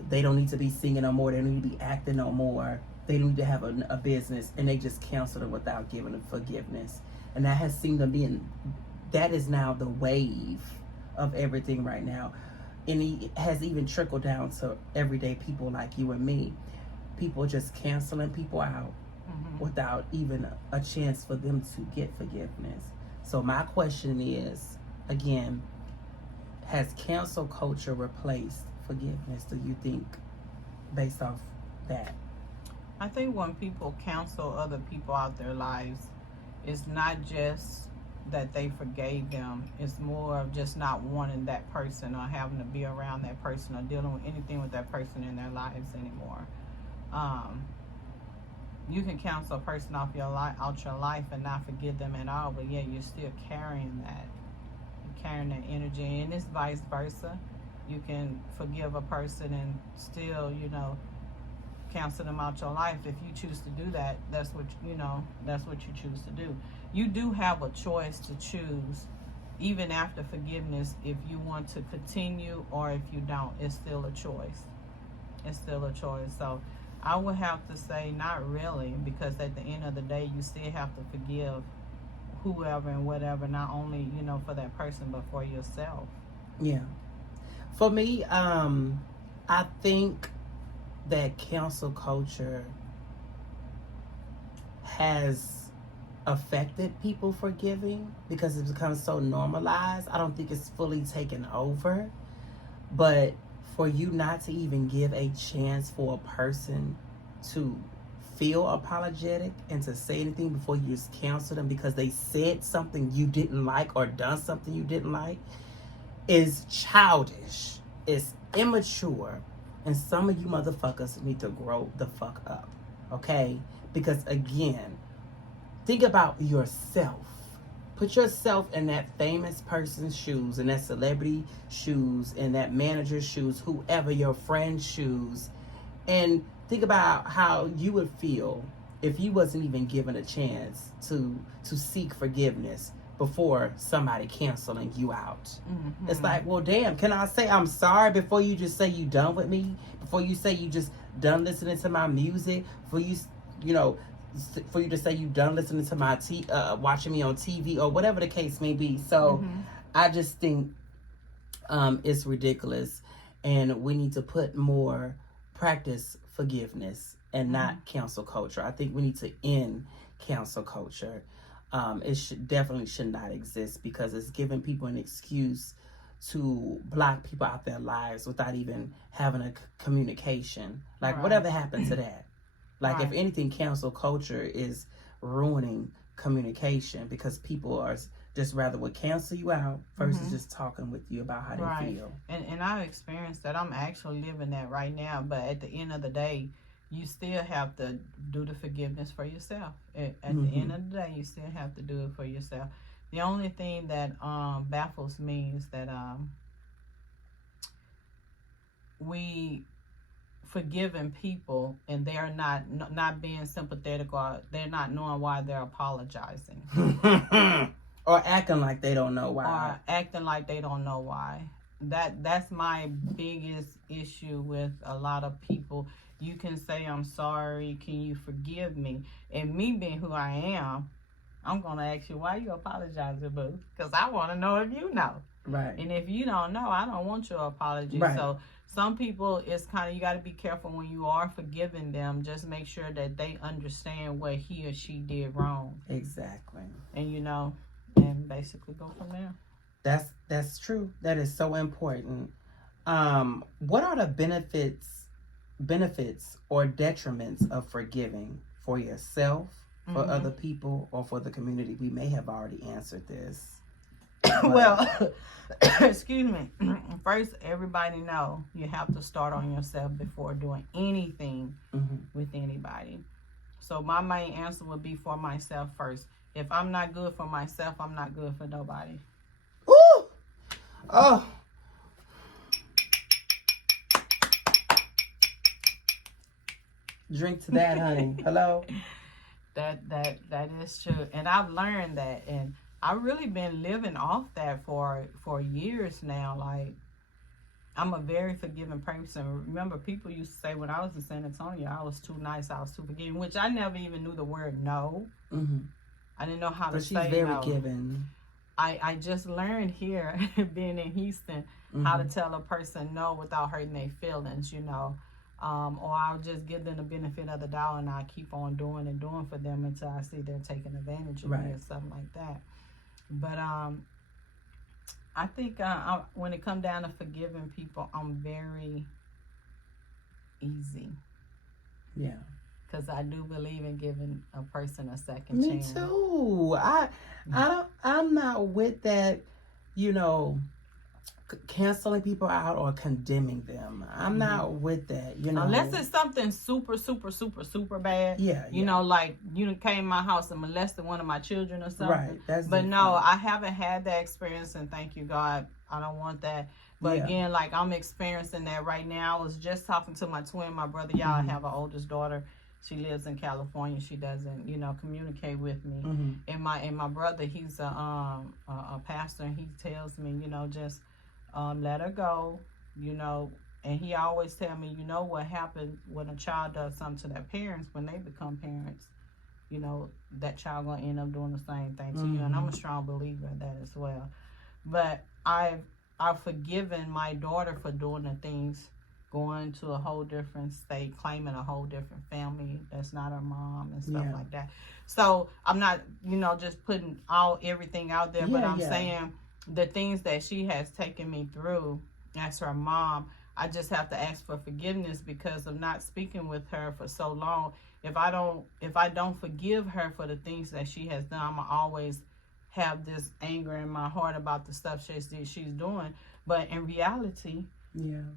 They don't need to be singing no more. They don't need to be acting no more. They need to have a business, and they just cancel them without giving them forgiveness. And that has seemed to be that is now the wave of everything right now. And it has even trickled down to everyday people like you and me. People just canceling people out without even a chance for them to get forgiveness. So my question is, again, has cancel culture replaced forgiveness, do you think, based off that? I think when people cancel other people out their lives, it's not just that they forgave them. It's more of just not wanting that person, or having to be around that person, or dealing with anything with that person in their lives anymore. You can cancel a person out your life and not forgive them at all, but yeah, you're still carrying that. You're carrying that energy, and it's vice versa. You can forgive a person and still, you know, cancel them out your life. If you choose to do that, that's what you choose to do. You do have a choice to choose, even after forgiveness, if you want to continue or if you don't. It's still a choice. It's still a choice. So I would have to say not really, because at the end of the day, you still have to forgive whoever and whatever, not only, you know, for that person, but for yourself. Yeah. For me, I think that cancel culture has affected people forgiving because it's become so normalized. I don't think it's fully taken over. But for you not to even give a chance for a person to feel apologetic and to say anything before you just cancel them because they said something you didn't like or done something you didn't like is childish. It's immature. And some of you motherfuckers need to grow the fuck up. Okay? Because again, think about yourself. Put yourself in that famous person's shoes, in that celebrity shoes, in that manager's shoes, whoever, your friend's shoes, and think about how you would feel if you wasn't even given a chance to seek forgiveness before somebody canceling you out. It's like, well, damn, can I say I'm sorry before you just say you done with me? Before you say you just done listening to my music? For you to say you done listening to my watching me on TV or whatever the case may be. So I just think it's ridiculous, and we need to put more practice forgiveness and not cancel culture. I think we need to end cancel culture. It definitely should not exist because it's giving people an excuse to block people out their lives without even having a communication. Like, whatever happened to that? Like, if anything, cancel culture is ruining communication because people are just rather would cancel you out versus just talking with you about how they feel. And I've experienced that. I'm actually living that right now. But at the end of the day, you still have to do the forgiveness for yourself. At the end of the day, you still have to do it for yourself. The only thing that baffles me is that we forgiving people and they're not being sympathetic, or they're not knowing why they're apologizing. Or acting like they don't know why. Or acting like they don't know why. That's my biggest issue with a lot of people. You can say, I'm sorry, can you forgive me? And me being who I am, I'm going to ask you, why you apologizing, boo? Because I want to know if you know. Right. And if you don't know, I don't want your apology. Right. So some people, it's kind of, you got to be careful when you are forgiving them. Just make sure that they understand what he or she did wrong. Exactly. And, you know, and basically go from there. That's true. That is so important. What are the benefits or detriments of forgiving for yourself, for other people, or for the community? We may have already answered this. Well, excuse me. First, everybody know you have to start on yourself before doing anything with anybody. So my main answer would be for myself first. If I'm not good for myself, I'm not good for nobody. Ooh! Oh. Drink to that, honey. Hello? That is true. And I've learned that, and I've really been living off that for years now. Like, I'm a very forgiving person. Remember, people used to say when I was in San Antonio, I was too nice, I was too forgiving, which I never even knew the word no. I didn't know how to say no. But she's very giving. I just learned here, being in Houston, how to tell a person no without hurting their feelings, you know. Or I'll just give them the benefit of the doubt, and I keep on doing for them until I see they're taking advantage of me or something like that. But I think when it comes down to forgiving people, I'm very easy. Yeah. Because I do believe in giving a person a second chance. Me too. I'm not with that, you know, canceling people out or condemning them. I'm not with that, you know. Unless it's something super, super, super, super bad. Yeah. You know, like you came to my house and molested one of my children or something. Right. But different. No, I haven't had that experience, and thank you, God. I don't want that. But again, like I'm experiencing that right now. I was just talking to my twin, my brother. Y'all, I have an oldest daughter. She lives in California. She doesn't, you know, communicate with me. And my brother, he's a pastor, and he tells me, you know, just let her go, you know. And he always tell me, you know what happens when a child does something to their parents, when they become parents, you know, that child gonna end up doing the same thing to you. And I'm a strong believer in that as well. But I've forgiven my daughter for doing the things, going to a whole different state, claiming a whole different family that's not her mom and stuff like that. So I'm not, you know, just putting everything out there, but I'm saying the things that she has taken me through as her mom, I just have to ask for forgiveness because of not speaking with her for so long. If I don't forgive her for the things that she has done, I'm gonna always have this anger in my heart about the stuff she's doing. But in reality,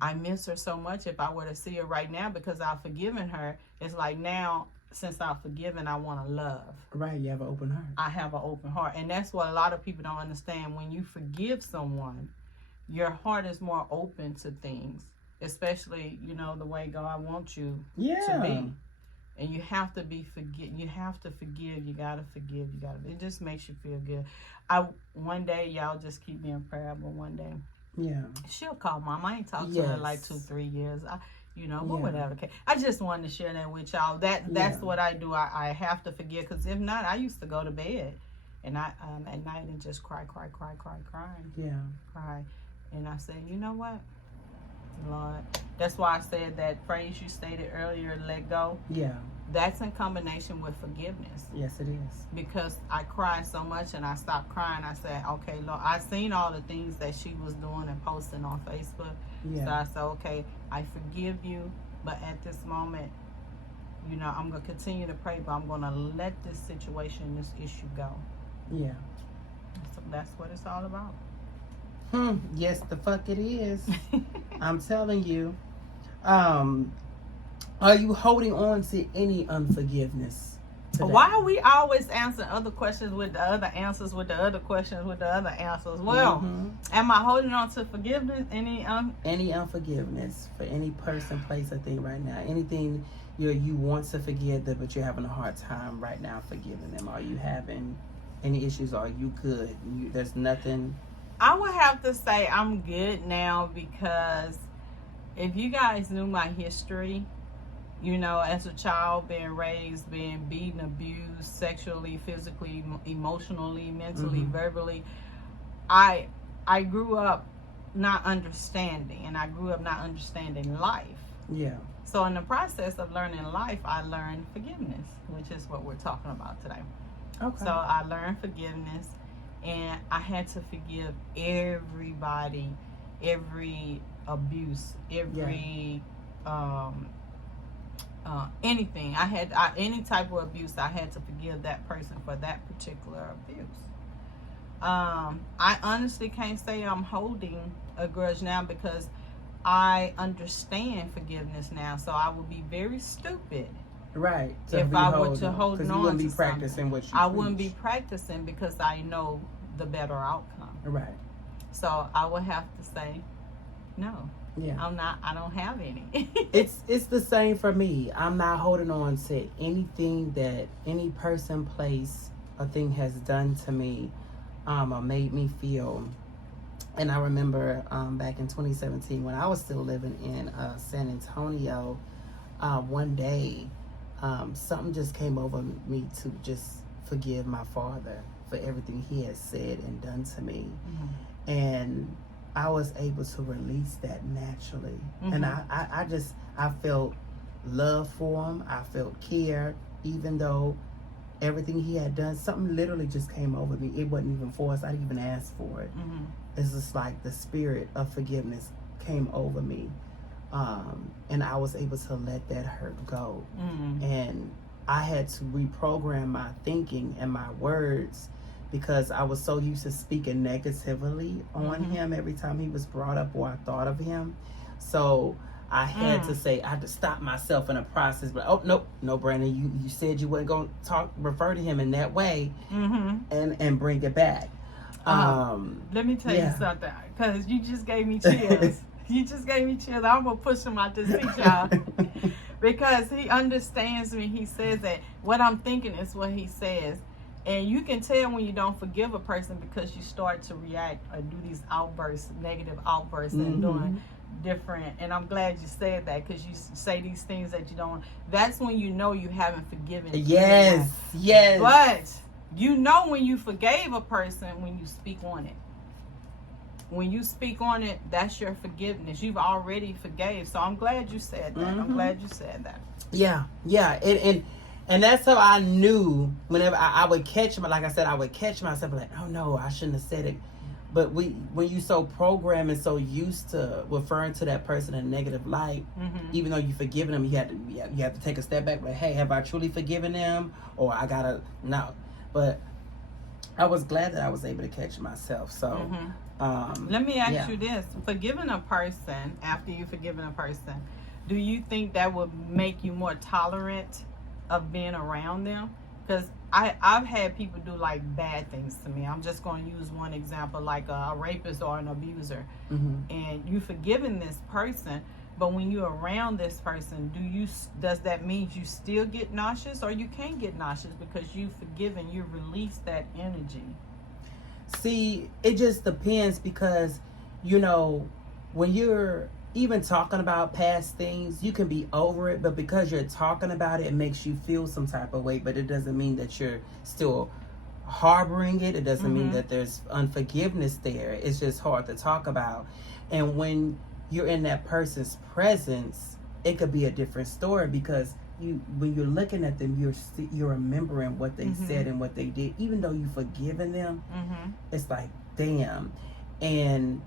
I miss her so much. If I were to see her right now, because I've forgiven her, it's like now, since I've forgiven, I want to love. Right, you have an open heart. I have an open heart. And that's what a lot of people don't understand. When you forgive someone, your heart is more open to things, especially, you know, the way God wants you to be. And you have to you have to forgive. You got to forgive. It just makes you feel good. One day, y'all just keep me in prayer, but one day, she'll call Mom. I ain't talked to her like 2-3 years. But whatever. Okay. I just wanted to share that with y'all. That's what I do. I have to forgive, because if not, I used to go to bed and I at night and just cry. Yeah. Cry. And I said, you know what, Lord? That's why I said that phrase you stated earlier, let go. Yeah. That's in combination with forgiveness. Yes, it is. Because I cried so much and I stopped crying. I said, okay, Lord, I seen all the things that she was doing and posting on Facebook. Yeah. So I said, okay, I forgive you. But at this moment, you know, I'm going to continue to pray, but I'm going to let this situation, this issue go. Yeah. So that's what it's all about. Yes, the fuck it is. I'm telling you. Are you holding on to any unforgiveness today. Why are we always answering other questions with the other answers, with the other questions, with the other answers? Well, am I holding on to forgiveness? Any unforgiveness for any person, place, or thing right now? Anything you want to forgive them, but you're having a hard time right now forgiving them? Are you having any issues? Are you good? There's nothing. I would have to say I'm good now, because if you guys knew my history, you know, as a child, being raised, being beaten, abused, sexually, physically, emotionally, mentally, verbally, I grew up not understanding, and I grew up not understanding life. Yeah. So in the process of learning life, I learned forgiveness, which is what we're talking about today. Okay. So I learned forgiveness, and I had to forgive everybody, every abuse, every anything. Any type of abuse, I had to forgive that person for that particular abuse. I honestly can't say I'm holding a grudge now, because I understand forgiveness now. So I would be very stupid, right, if I were to hold on. You wouldn't be practicing what you I preach. wouldn't be practicing, because I know the better outcome. Right. So I would have to say no. Yeah. I don't have any. It's the same for me. I'm not holding on to anything that any person, place, or thing has done to me, or made me feel. And I remember back in 2017, when I was still living in San Antonio, one day something just came over me to just forgive my father for everything he had said and done to me. And I was able to release that naturally. And I felt love for him. I felt care, even though everything he had done, something literally just came over me. It wasn't even forced. I didn't even ask for it. It's just like the spirit of forgiveness came over me. And I was able to let that hurt go. And I had to reprogram my thinking and my words, because I was so used to speaking negatively on him every time he was brought up or I thought of him. So I had to say, I had to stop myself in a process. But no, Brandon, you said you weren't going to refer to him in that way, and bring it back. Let me tell you something, because you just gave me chills. You just gave me chills. I'm going to push him out this seat, y'all. Because he understands me. He says that what I'm thinking is what he says. And you can tell when you don't forgive a person, because you start to react or do these outbursts, negative outbursts, and doing different. And I'm glad you said that, because you say these things that you don't. That's when you know you haven't forgiven. Yes. But you know when you forgave a person when you speak on it. When you speak on it, that's your forgiveness. You've already forgave. So I'm glad you said that. I'm glad you said that. Yeah. And that's how I knew whenever I would catch my, like I said, I would catch myself like, oh no, I shouldn't have said it. But when you so programmed and so used to referring to that person in a negative light, even though you've forgiven them, you have to take a step back. Like, hey, have I truly forgiven them? Or I gotta no. But I was glad that I was able to catch myself. So let me ask you this: forgiving a person after you've forgiven a person, do you think that would make you more tolerant of being around them? Because I've had people do like bad things to me. I'm just going to use one example, like a rapist or an abuser, and you forgiven this person, but when you're around this person, does that mean you still get nauseous, or you can't get nauseous because you've forgiven, you released that energy? See, it just depends, because when you're even talking about past things, you can be over it, but because you're talking about it, it makes you feel some type of way, but it doesn't mean that you're still harboring it. It doesn't mean that there's unforgiveness there. It's just hard to talk about. And when you're in that person's presence, it could be a different story, because when you're looking at them, you're remembering what they said and what they did, even though you've forgiven them. It's like, damn. And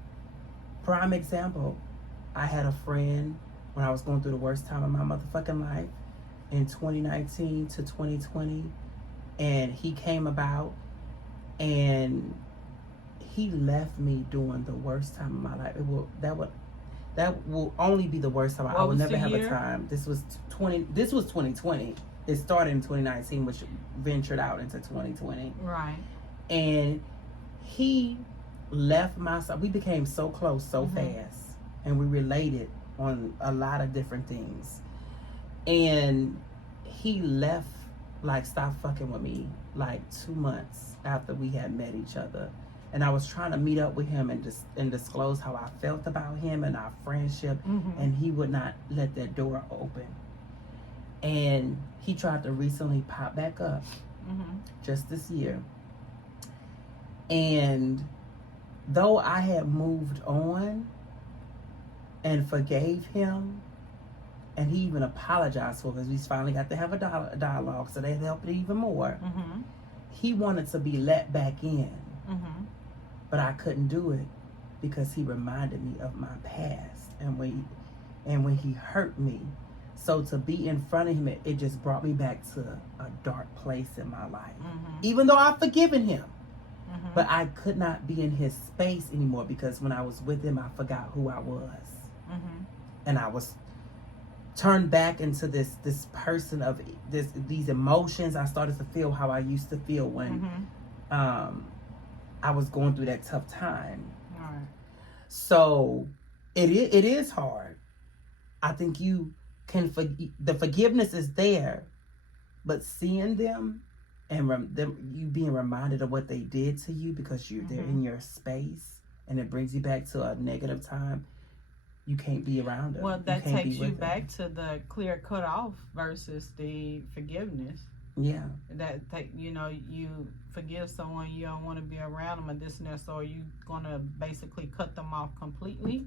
prime example, I had a friend when I was going through the worst time of my motherfucking life in 2019 to 2020, and he came about and he left me during the worst time of my life. That will only be the worst time. I will never have a time. This was 2020. it started in 2019, which ventured out into 2020. Right. And he left my side. We became so close so fast, and we related on a lot of different things. And he left, like, stopped fucking with me like 2 months after we had met each other. And I was trying to meet up with him and disclose how I felt about him and our friendship, and he would not let that door open. And he tried to recently pop back up just this year. And though I had moved on and forgave him, and he even apologized for it because we finally got to have a dialogue, so that helped it even more. He wanted to be let back in, but I couldn't do it because he reminded me of my past and when he hurt me. So to be in front of him, it just brought me back to a dark place in my life. Even though I've forgiven him, but I could not be in his space anymore because when I was with him, I forgot who I was, and I was turned back into this person of these emotions. I started to feel how I used to feel when I was going through that tough time. So it is hard. I think you can the forgiveness is there, but seeing them and you being reminded of what they did to you because they're in your space and it brings you back to a negative time. You can't be around them. Well, that takes you back to the clear cutoff versus the forgiveness. Yeah. You forgive someone, you don't want to be around them, and this and that. So are you gonna basically cut them off completely?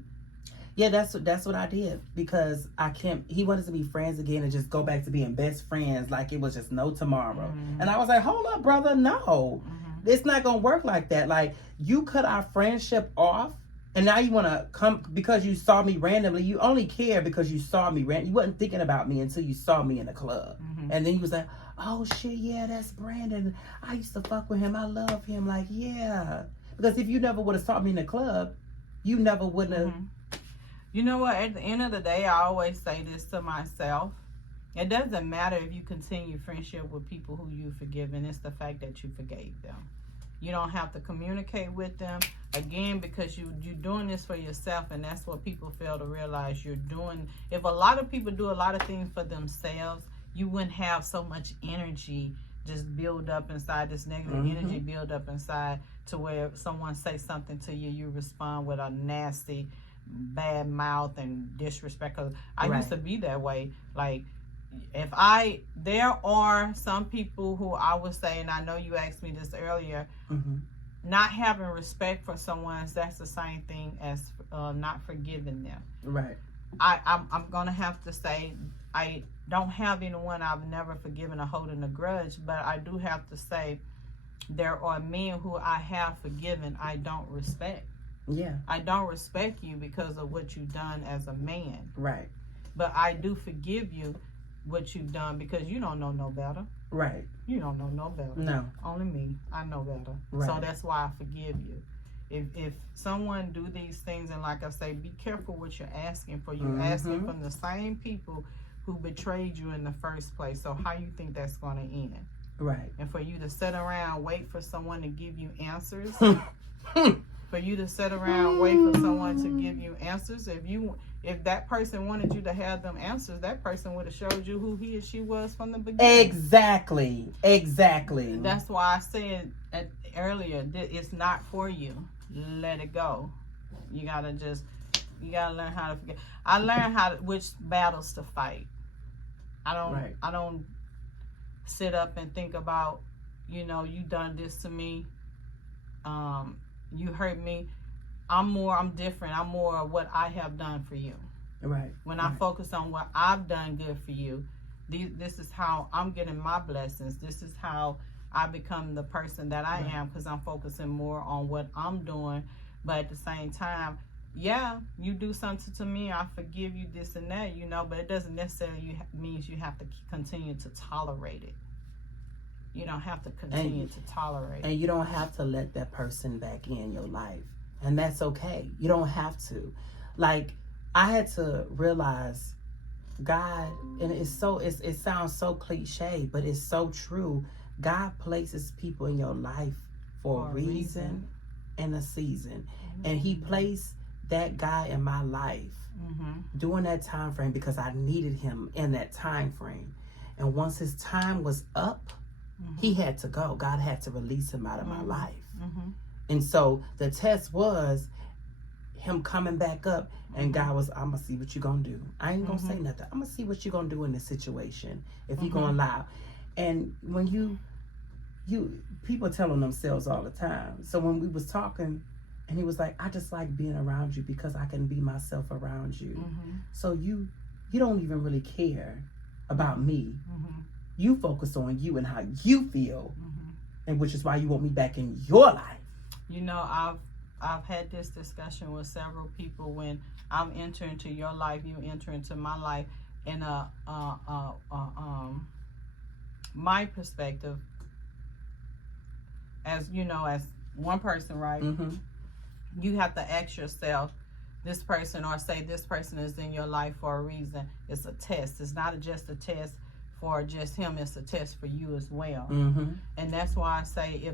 Yeah, that's what I did because I can't. He wanted to be friends again and just go back to being best friends like it was just no tomorrow. And I was like, hold up, brother, no, it's not gonna work like that. Like, you cut our friendship off. And now you want to come because you saw me randomly. You only care because you saw me randomly. You wasn't thinking about me until you saw me in the club. And then you was like, oh, shit, yeah, that's Brandon. I used to fuck with him. I love him. Like, yeah. Because if you never would have saw me in the club, you never would have. You know what? At the end of the day, I always say this to myself. It doesn't matter if you continue friendship with people who you've forgiven. It's the fact that you forgave them. You don't have to communicate with them again because you're doing this for yourself, and that's what people fail to realize you're doing. If a lot of people do a lot of things for themselves, you wouldn't have so much energy just build up inside, this negative energy build up inside to where someone say something to you, you respond with a nasty, bad mouth and disrespect. 'Cause I used to be that way. Like, there are some people who I would say, and I know you asked me this earlier, not having respect for someone, that's the same thing as not forgiving them. Right. I'm gonna have to say I don't have anyone I've never forgiven or holding a grudge, but I do have to say there are men who I have forgiven I don't respect. Yeah. I don't respect you because of what you've done as a man. Right. But I do forgive you what you've done because you don't know no better. Right. You don't know no better. No. Only me. I know better. Right. So that's why I forgive you. If someone do these things, and like I say, be careful what you're asking for. You're asking from the same people who betrayed you in the first place. So how you think that's going to end? Right. And for you to sit around, wait for someone to give you answers. For you to sit around, wait for someone to give you answers. If that person wanted you to have them answers, that person would have showed you who he or she was from the beginning. Exactly. That's why I said earlier, it's not for you. Let it go. You gotta learn how to forget. I learned which battles to fight. I don't sit up and think about, you done this to me. You hurt me. I'm different. I'm more of what I have done for you. Right. When I focus on what I've done good for you, this is how I'm getting my blessings. This is how I become the person that I am, because I'm focusing more on what I'm doing. But at the same time, yeah, you do something to me, I forgive you this and that, but it doesn't necessarily means you have to continue to tolerate it. You don't have to continue to tolerate it. And you don't have to let that person back in your life. And that's okay. You don't have to. Like, I had to realize God, and it sounds so cliche, but it's so true. God places people in your life for a reason and a season. And he placed that guy in my life during that time frame because I needed him in that time frame. And once his time was up, he had to go. God had to release him out of my life. And so the test was him coming back up, and God was, I'm gonna see what you gonna do. I ain't gonna say nothing. I'm gonna see what you gonna do in this situation, if you gonna lie. And when you people telling themselves all the time. So when we was talking, and he was like, I just like being around you because I can be myself around you. So you don't even really care about me. You focus on you and how you feel, and which is why you want me back in your life. You know, I've had this discussion with several people. When I'm entering into your life, you enter into my life. In my perspective, as you know, as one person, right? You have to ask yourself, this person, or say this person is in your life for a reason. It's a test. It's not just a test for just him. It's a test for you as well. And that's why I say,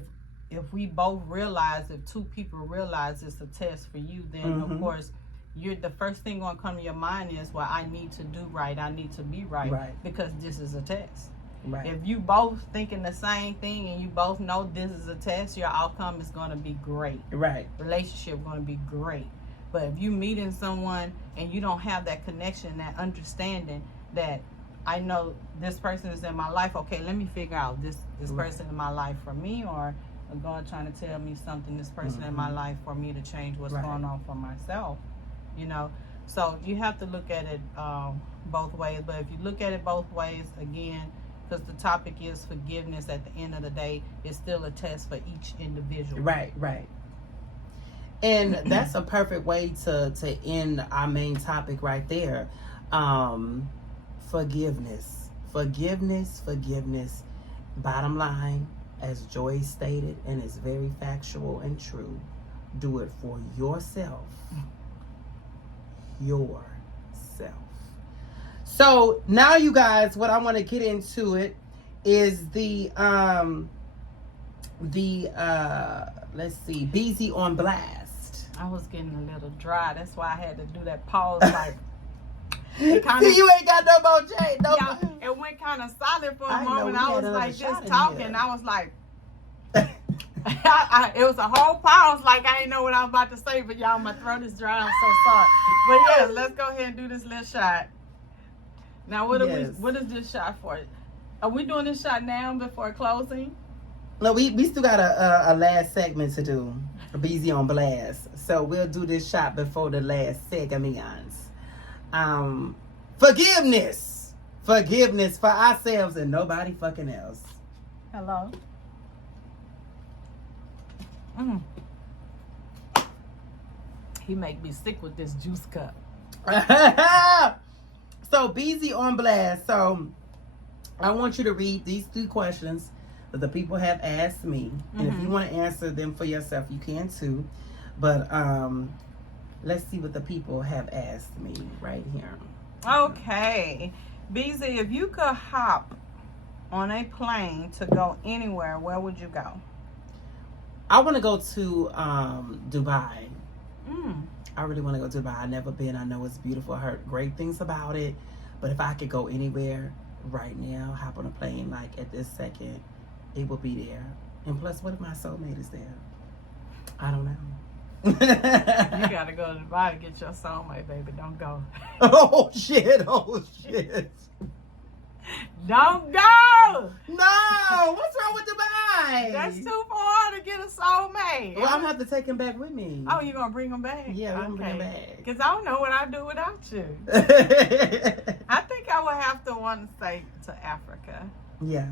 if we both realize, if two people realize it's a test for you, then of course the first thing gonna come to your mind is, well, I need to do right, I need to be right. Because this is a test. If you both thinking the same thing and you both know this is a test, your outcome is gonna be great. Relationship gonna be great. But if you meeting someone and you don't have that connection, that understanding that I know this person is in my life, okay, let me figure out this person in my life for me, or God trying to tell me something, this person in my life for me to change what's going on for myself, you know. So you have to look at it both ways. But if you look at it both ways, again, because the topic is forgiveness, at the end of the day, it's still a test for each individual. Right. And that's a perfect way to end our main topic right there. Forgiveness. Bottom line, as Joy stated, and it's very factual and true, do it for yourself. So now, you guys, what I want to get into it is the let's see, Beezy on Blast. I was getting a little dry. That's why I had to do that pause. Like, see, you ain't got no more J. No. Yeah, it went kind of silent for a moment. I was like just talking. I was like, it was a whole pause. Like, I didn't know what I was about to say, but y'all, my throat is dry. I'm so sorry. But yeah, let's go ahead and do this little shot. Now, what is this shot for? Are we doing this shot now before closing? No, we still got a last segment to do. Beezy on Blast. So we'll do this shot before the last segments. Forgiveness for ourselves and nobody fucking else. Hello. He make me sick with this juice cup. So Beezy on Blast. So I want you to read these 3 questions that the people have asked me, and if you want to answer them for yourself, you can too. But let's see what the people have asked me right here. Okay, Beezy, if you could hop on a plane to go anywhere, where would you go? I want to go to Dubai. I really want to go to Dubai. I've never been. I know it's beautiful. I heard great things about it. But if I could go anywhere right now, hop on a plane, like at this second, it will be there. And plus, what if my soulmate is there? I don't know. You gotta go to Dubai to get your soulmate, baby. Don't go. Oh shit! Don't go! No! What's wrong with Dubai? That's too far to get a soulmate. Well, I'm gonna have to take him back with me. Oh, you gonna bring him back? Yeah, I'm gonna bring him back. Because I don't know what I'd do without you. I think I would have to want to stay to Africa. Yeah.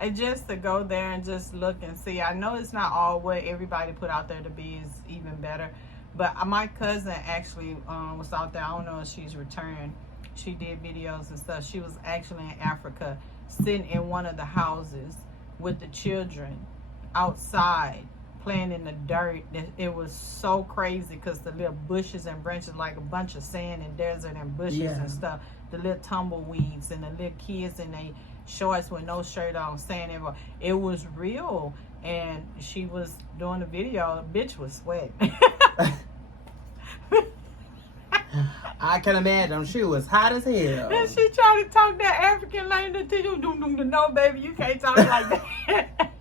And just to go there and just look and see. I know it's not all what everybody put out there to be is even better. But my cousin actually was out there. I don't know if she's returned. She did videos and stuff. She was actually in Africa, sitting in one of the houses with the children outside, playing in the dirt. It was so crazy because the little bushes and branches, like a bunch of sand and desert and bushes and stuff. the little tumbleweeds and the little kids in they shorts with no shirt on saying it was real. And she was doing the video, the bitch was sweating. I can imagine. She was hot as hell. And she tried to talk that African language to you. No, baby, you can't talk like that.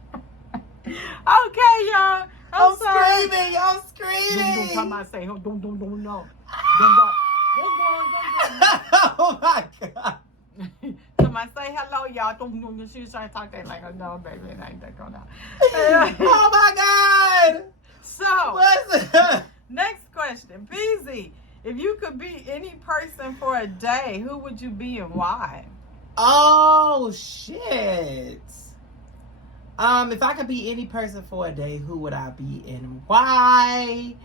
Okay, y'all. I'm sorry. Screaming. I'm screaming. Don't come out say, no. Don't go. Oh my God. Somebody say hello, y'all. Don't. She was trying to talk that like, oh, no, baby, it ain't that going on. Oh my God. So, What's next question. Beezy, if you could be any person for a day, who would you be and why? Oh shit. If I could be any person for a day, who would I be and why?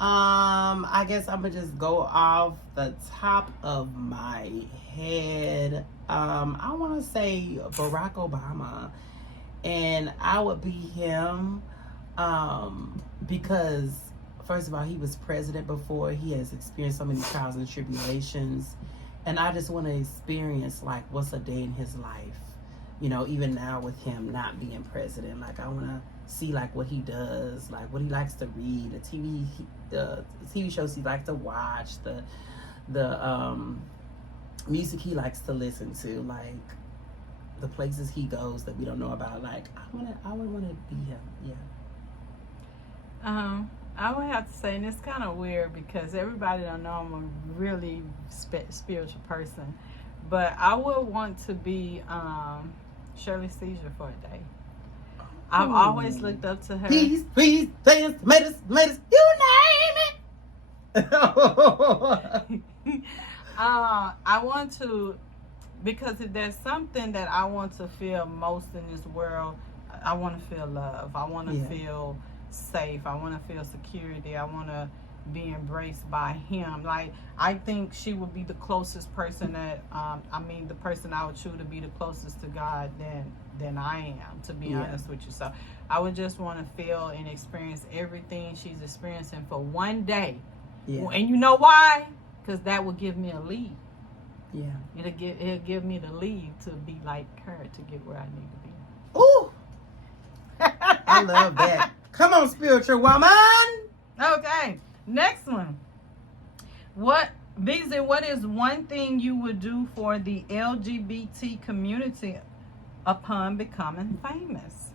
I guess I'm gonna just go off the top of my head. I want to say Barack Obama, and I would be him because first of all, he was president before. He has experienced so many trials and tribulations, and I just want to experience like what's a day in his life. You know, even now with him not being president, like I want to see like what he does, like what he likes to read, the TV shows he likes to watch, the music he likes to listen to, like the places he goes that we don't know about. Like I would want to be him. Yeah. I would have to say, and it's kind of weird because everybody don't know I'm a really spiritual person, but I would want to be Shirley Caesar for a day. I've always looked up to her. Peace, things, tomatoes, you name it. I want to, because if there's something that I want to feel most in this world, I want to feel love. I want to feel safe. I want to feel security. I want to be embraced by him. Like, I think she would be the closest person that the person I would choose to be the closest to God than I am, to be honest with you. So I would just want to feel and experience everything she's experiencing for one day. And you know why? Because that would give me a lead. It'll give me the lead to be like her, to get where I need to be. Ooh, I love that. Come on, spiritual woman. Okay, next one. Beezy, what is one thing you would do for the LGBT community upon becoming famous?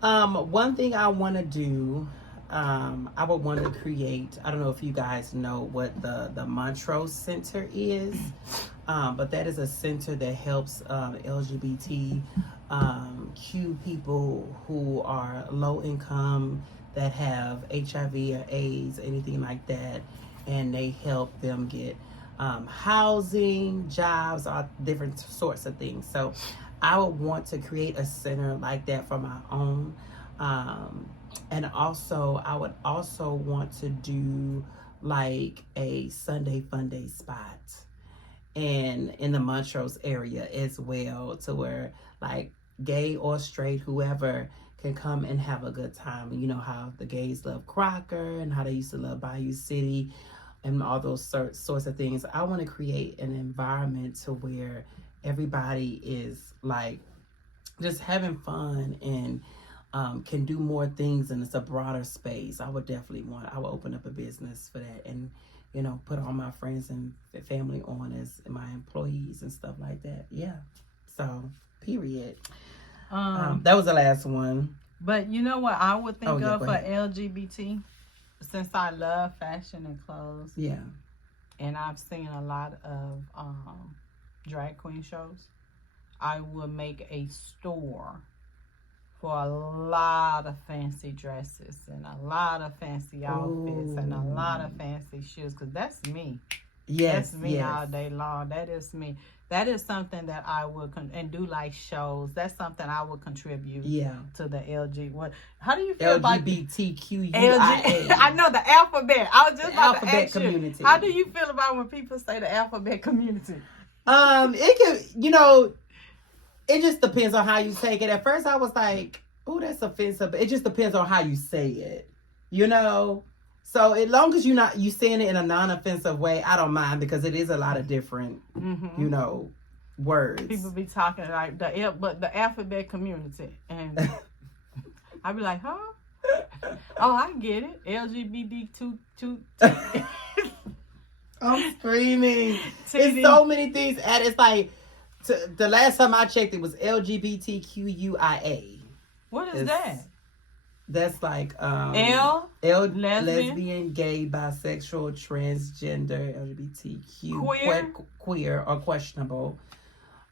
One thing I want to do, I would want to create, I don't know if you guys know what the Montrose Center is, but that is a center that helps LGBT Q people who are low income, that have HIV or AIDS, anything like that, and they help them get housing, jobs, all different sorts of things. So I would want to create a center like that for my own. And also, I would also want to do like a Sunday fun day spot and in the Montrose area as well, to where like gay or straight, whoever can come and have a good time. You know how the gays love Crocker and how they used to love Bayou City and all those sorts of things. I want to create an environment to where everybody is like just having fun and can do more things, and it's a broader space. I would open up a business for that, and you know, put all my friends and family on as my employees and stuff like that. Yeah. So period. That was the last one. But you know what I would think of for ahead. LGBT, since I love fashion and clothes. Yeah. And I've seen a lot of drag queen shows. I would make a store for a lot of fancy dresses and a lot of fancy outfits and a lot of fancy shoes, because that's me. Yes, that's me all day long. That is me. That is something that I would and do, like shows. That's something I would contribute. To the LG. How do you feel about LGBTQIA? I know the alphabet. I was just about to ask community. you. How do you feel about when people say the alphabet community? It can, you know, it just depends on how you take it. At first, I was like, "Oh, that's offensive." But it just depends on how you say it. You know, So as long as you saying it in a non-offensive way, I don't mind, because it is a lot of different, you know, words. People be talking like the alphabet community, and I be like, huh? Oh, I get it. LGBT2. I'm screaming. It's so many things, and it's like the last time I checked, it was LGBTQIA. What is that? That's like lesbian, gay, bisexual, transgender, LGBTQ, queer or questionable.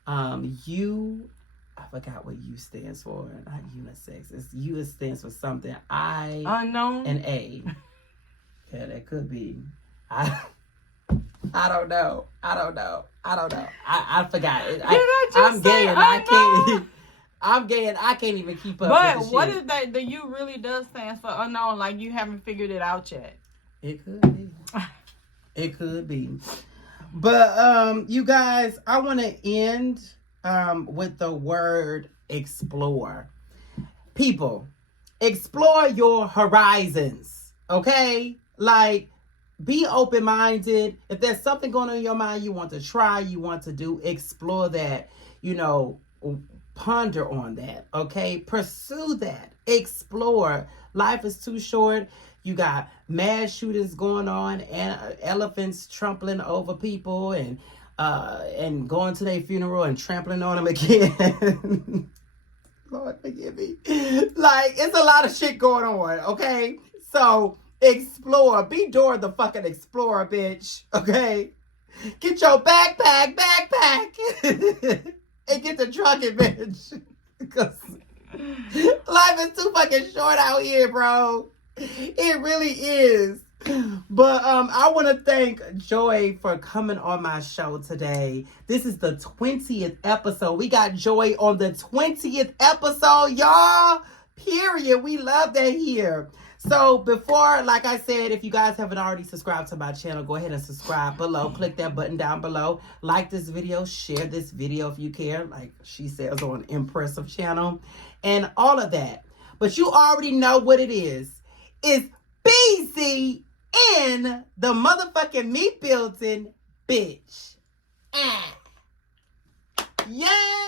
U, I forgot what U stands for. Not unisex. It's U. It stands for something. I unknown and A. Yeah, that could be. I don't know. I forgot. I'm gay and I can't. I'm gay and I can't even keep up. But with the what shit. is that? The U really does stand for unknown. Like you haven't figured it out yet. It could be. It could be. But you guys, I want to end with the word explore. People, explore your horizons. Okay, like. Be open-minded. If there's something going on in your mind you want to try, you want to do, explore that. You know, ponder on that. Okay? Pursue that. Explore. Life is too short. You got mass shootings going on, and elephants trampling over people, and going to their funeral and trampling on them again. Lord forgive me. Like, it's a lot of shit going on. Okay? So explore. Be Dora the fucking Explorer, bitch. Okay? Get your backpack, and get the trucking, bitch. Because life is too fucking short out here, bro. It really is. But I want to thank Joy for coming on my show today. This is the 20th episode. We got Joy on the 20th episode, y'all. Period. We love that here. So before, like I said, if you guys haven't already subscribed to my channel, go ahead and subscribe below. Click that button down below. Like this video. Share this video if you care. Like she says on Impressive channel. And all of that. But you already know what it is. It's BZ in the motherfucking meat building, bitch. Yeah.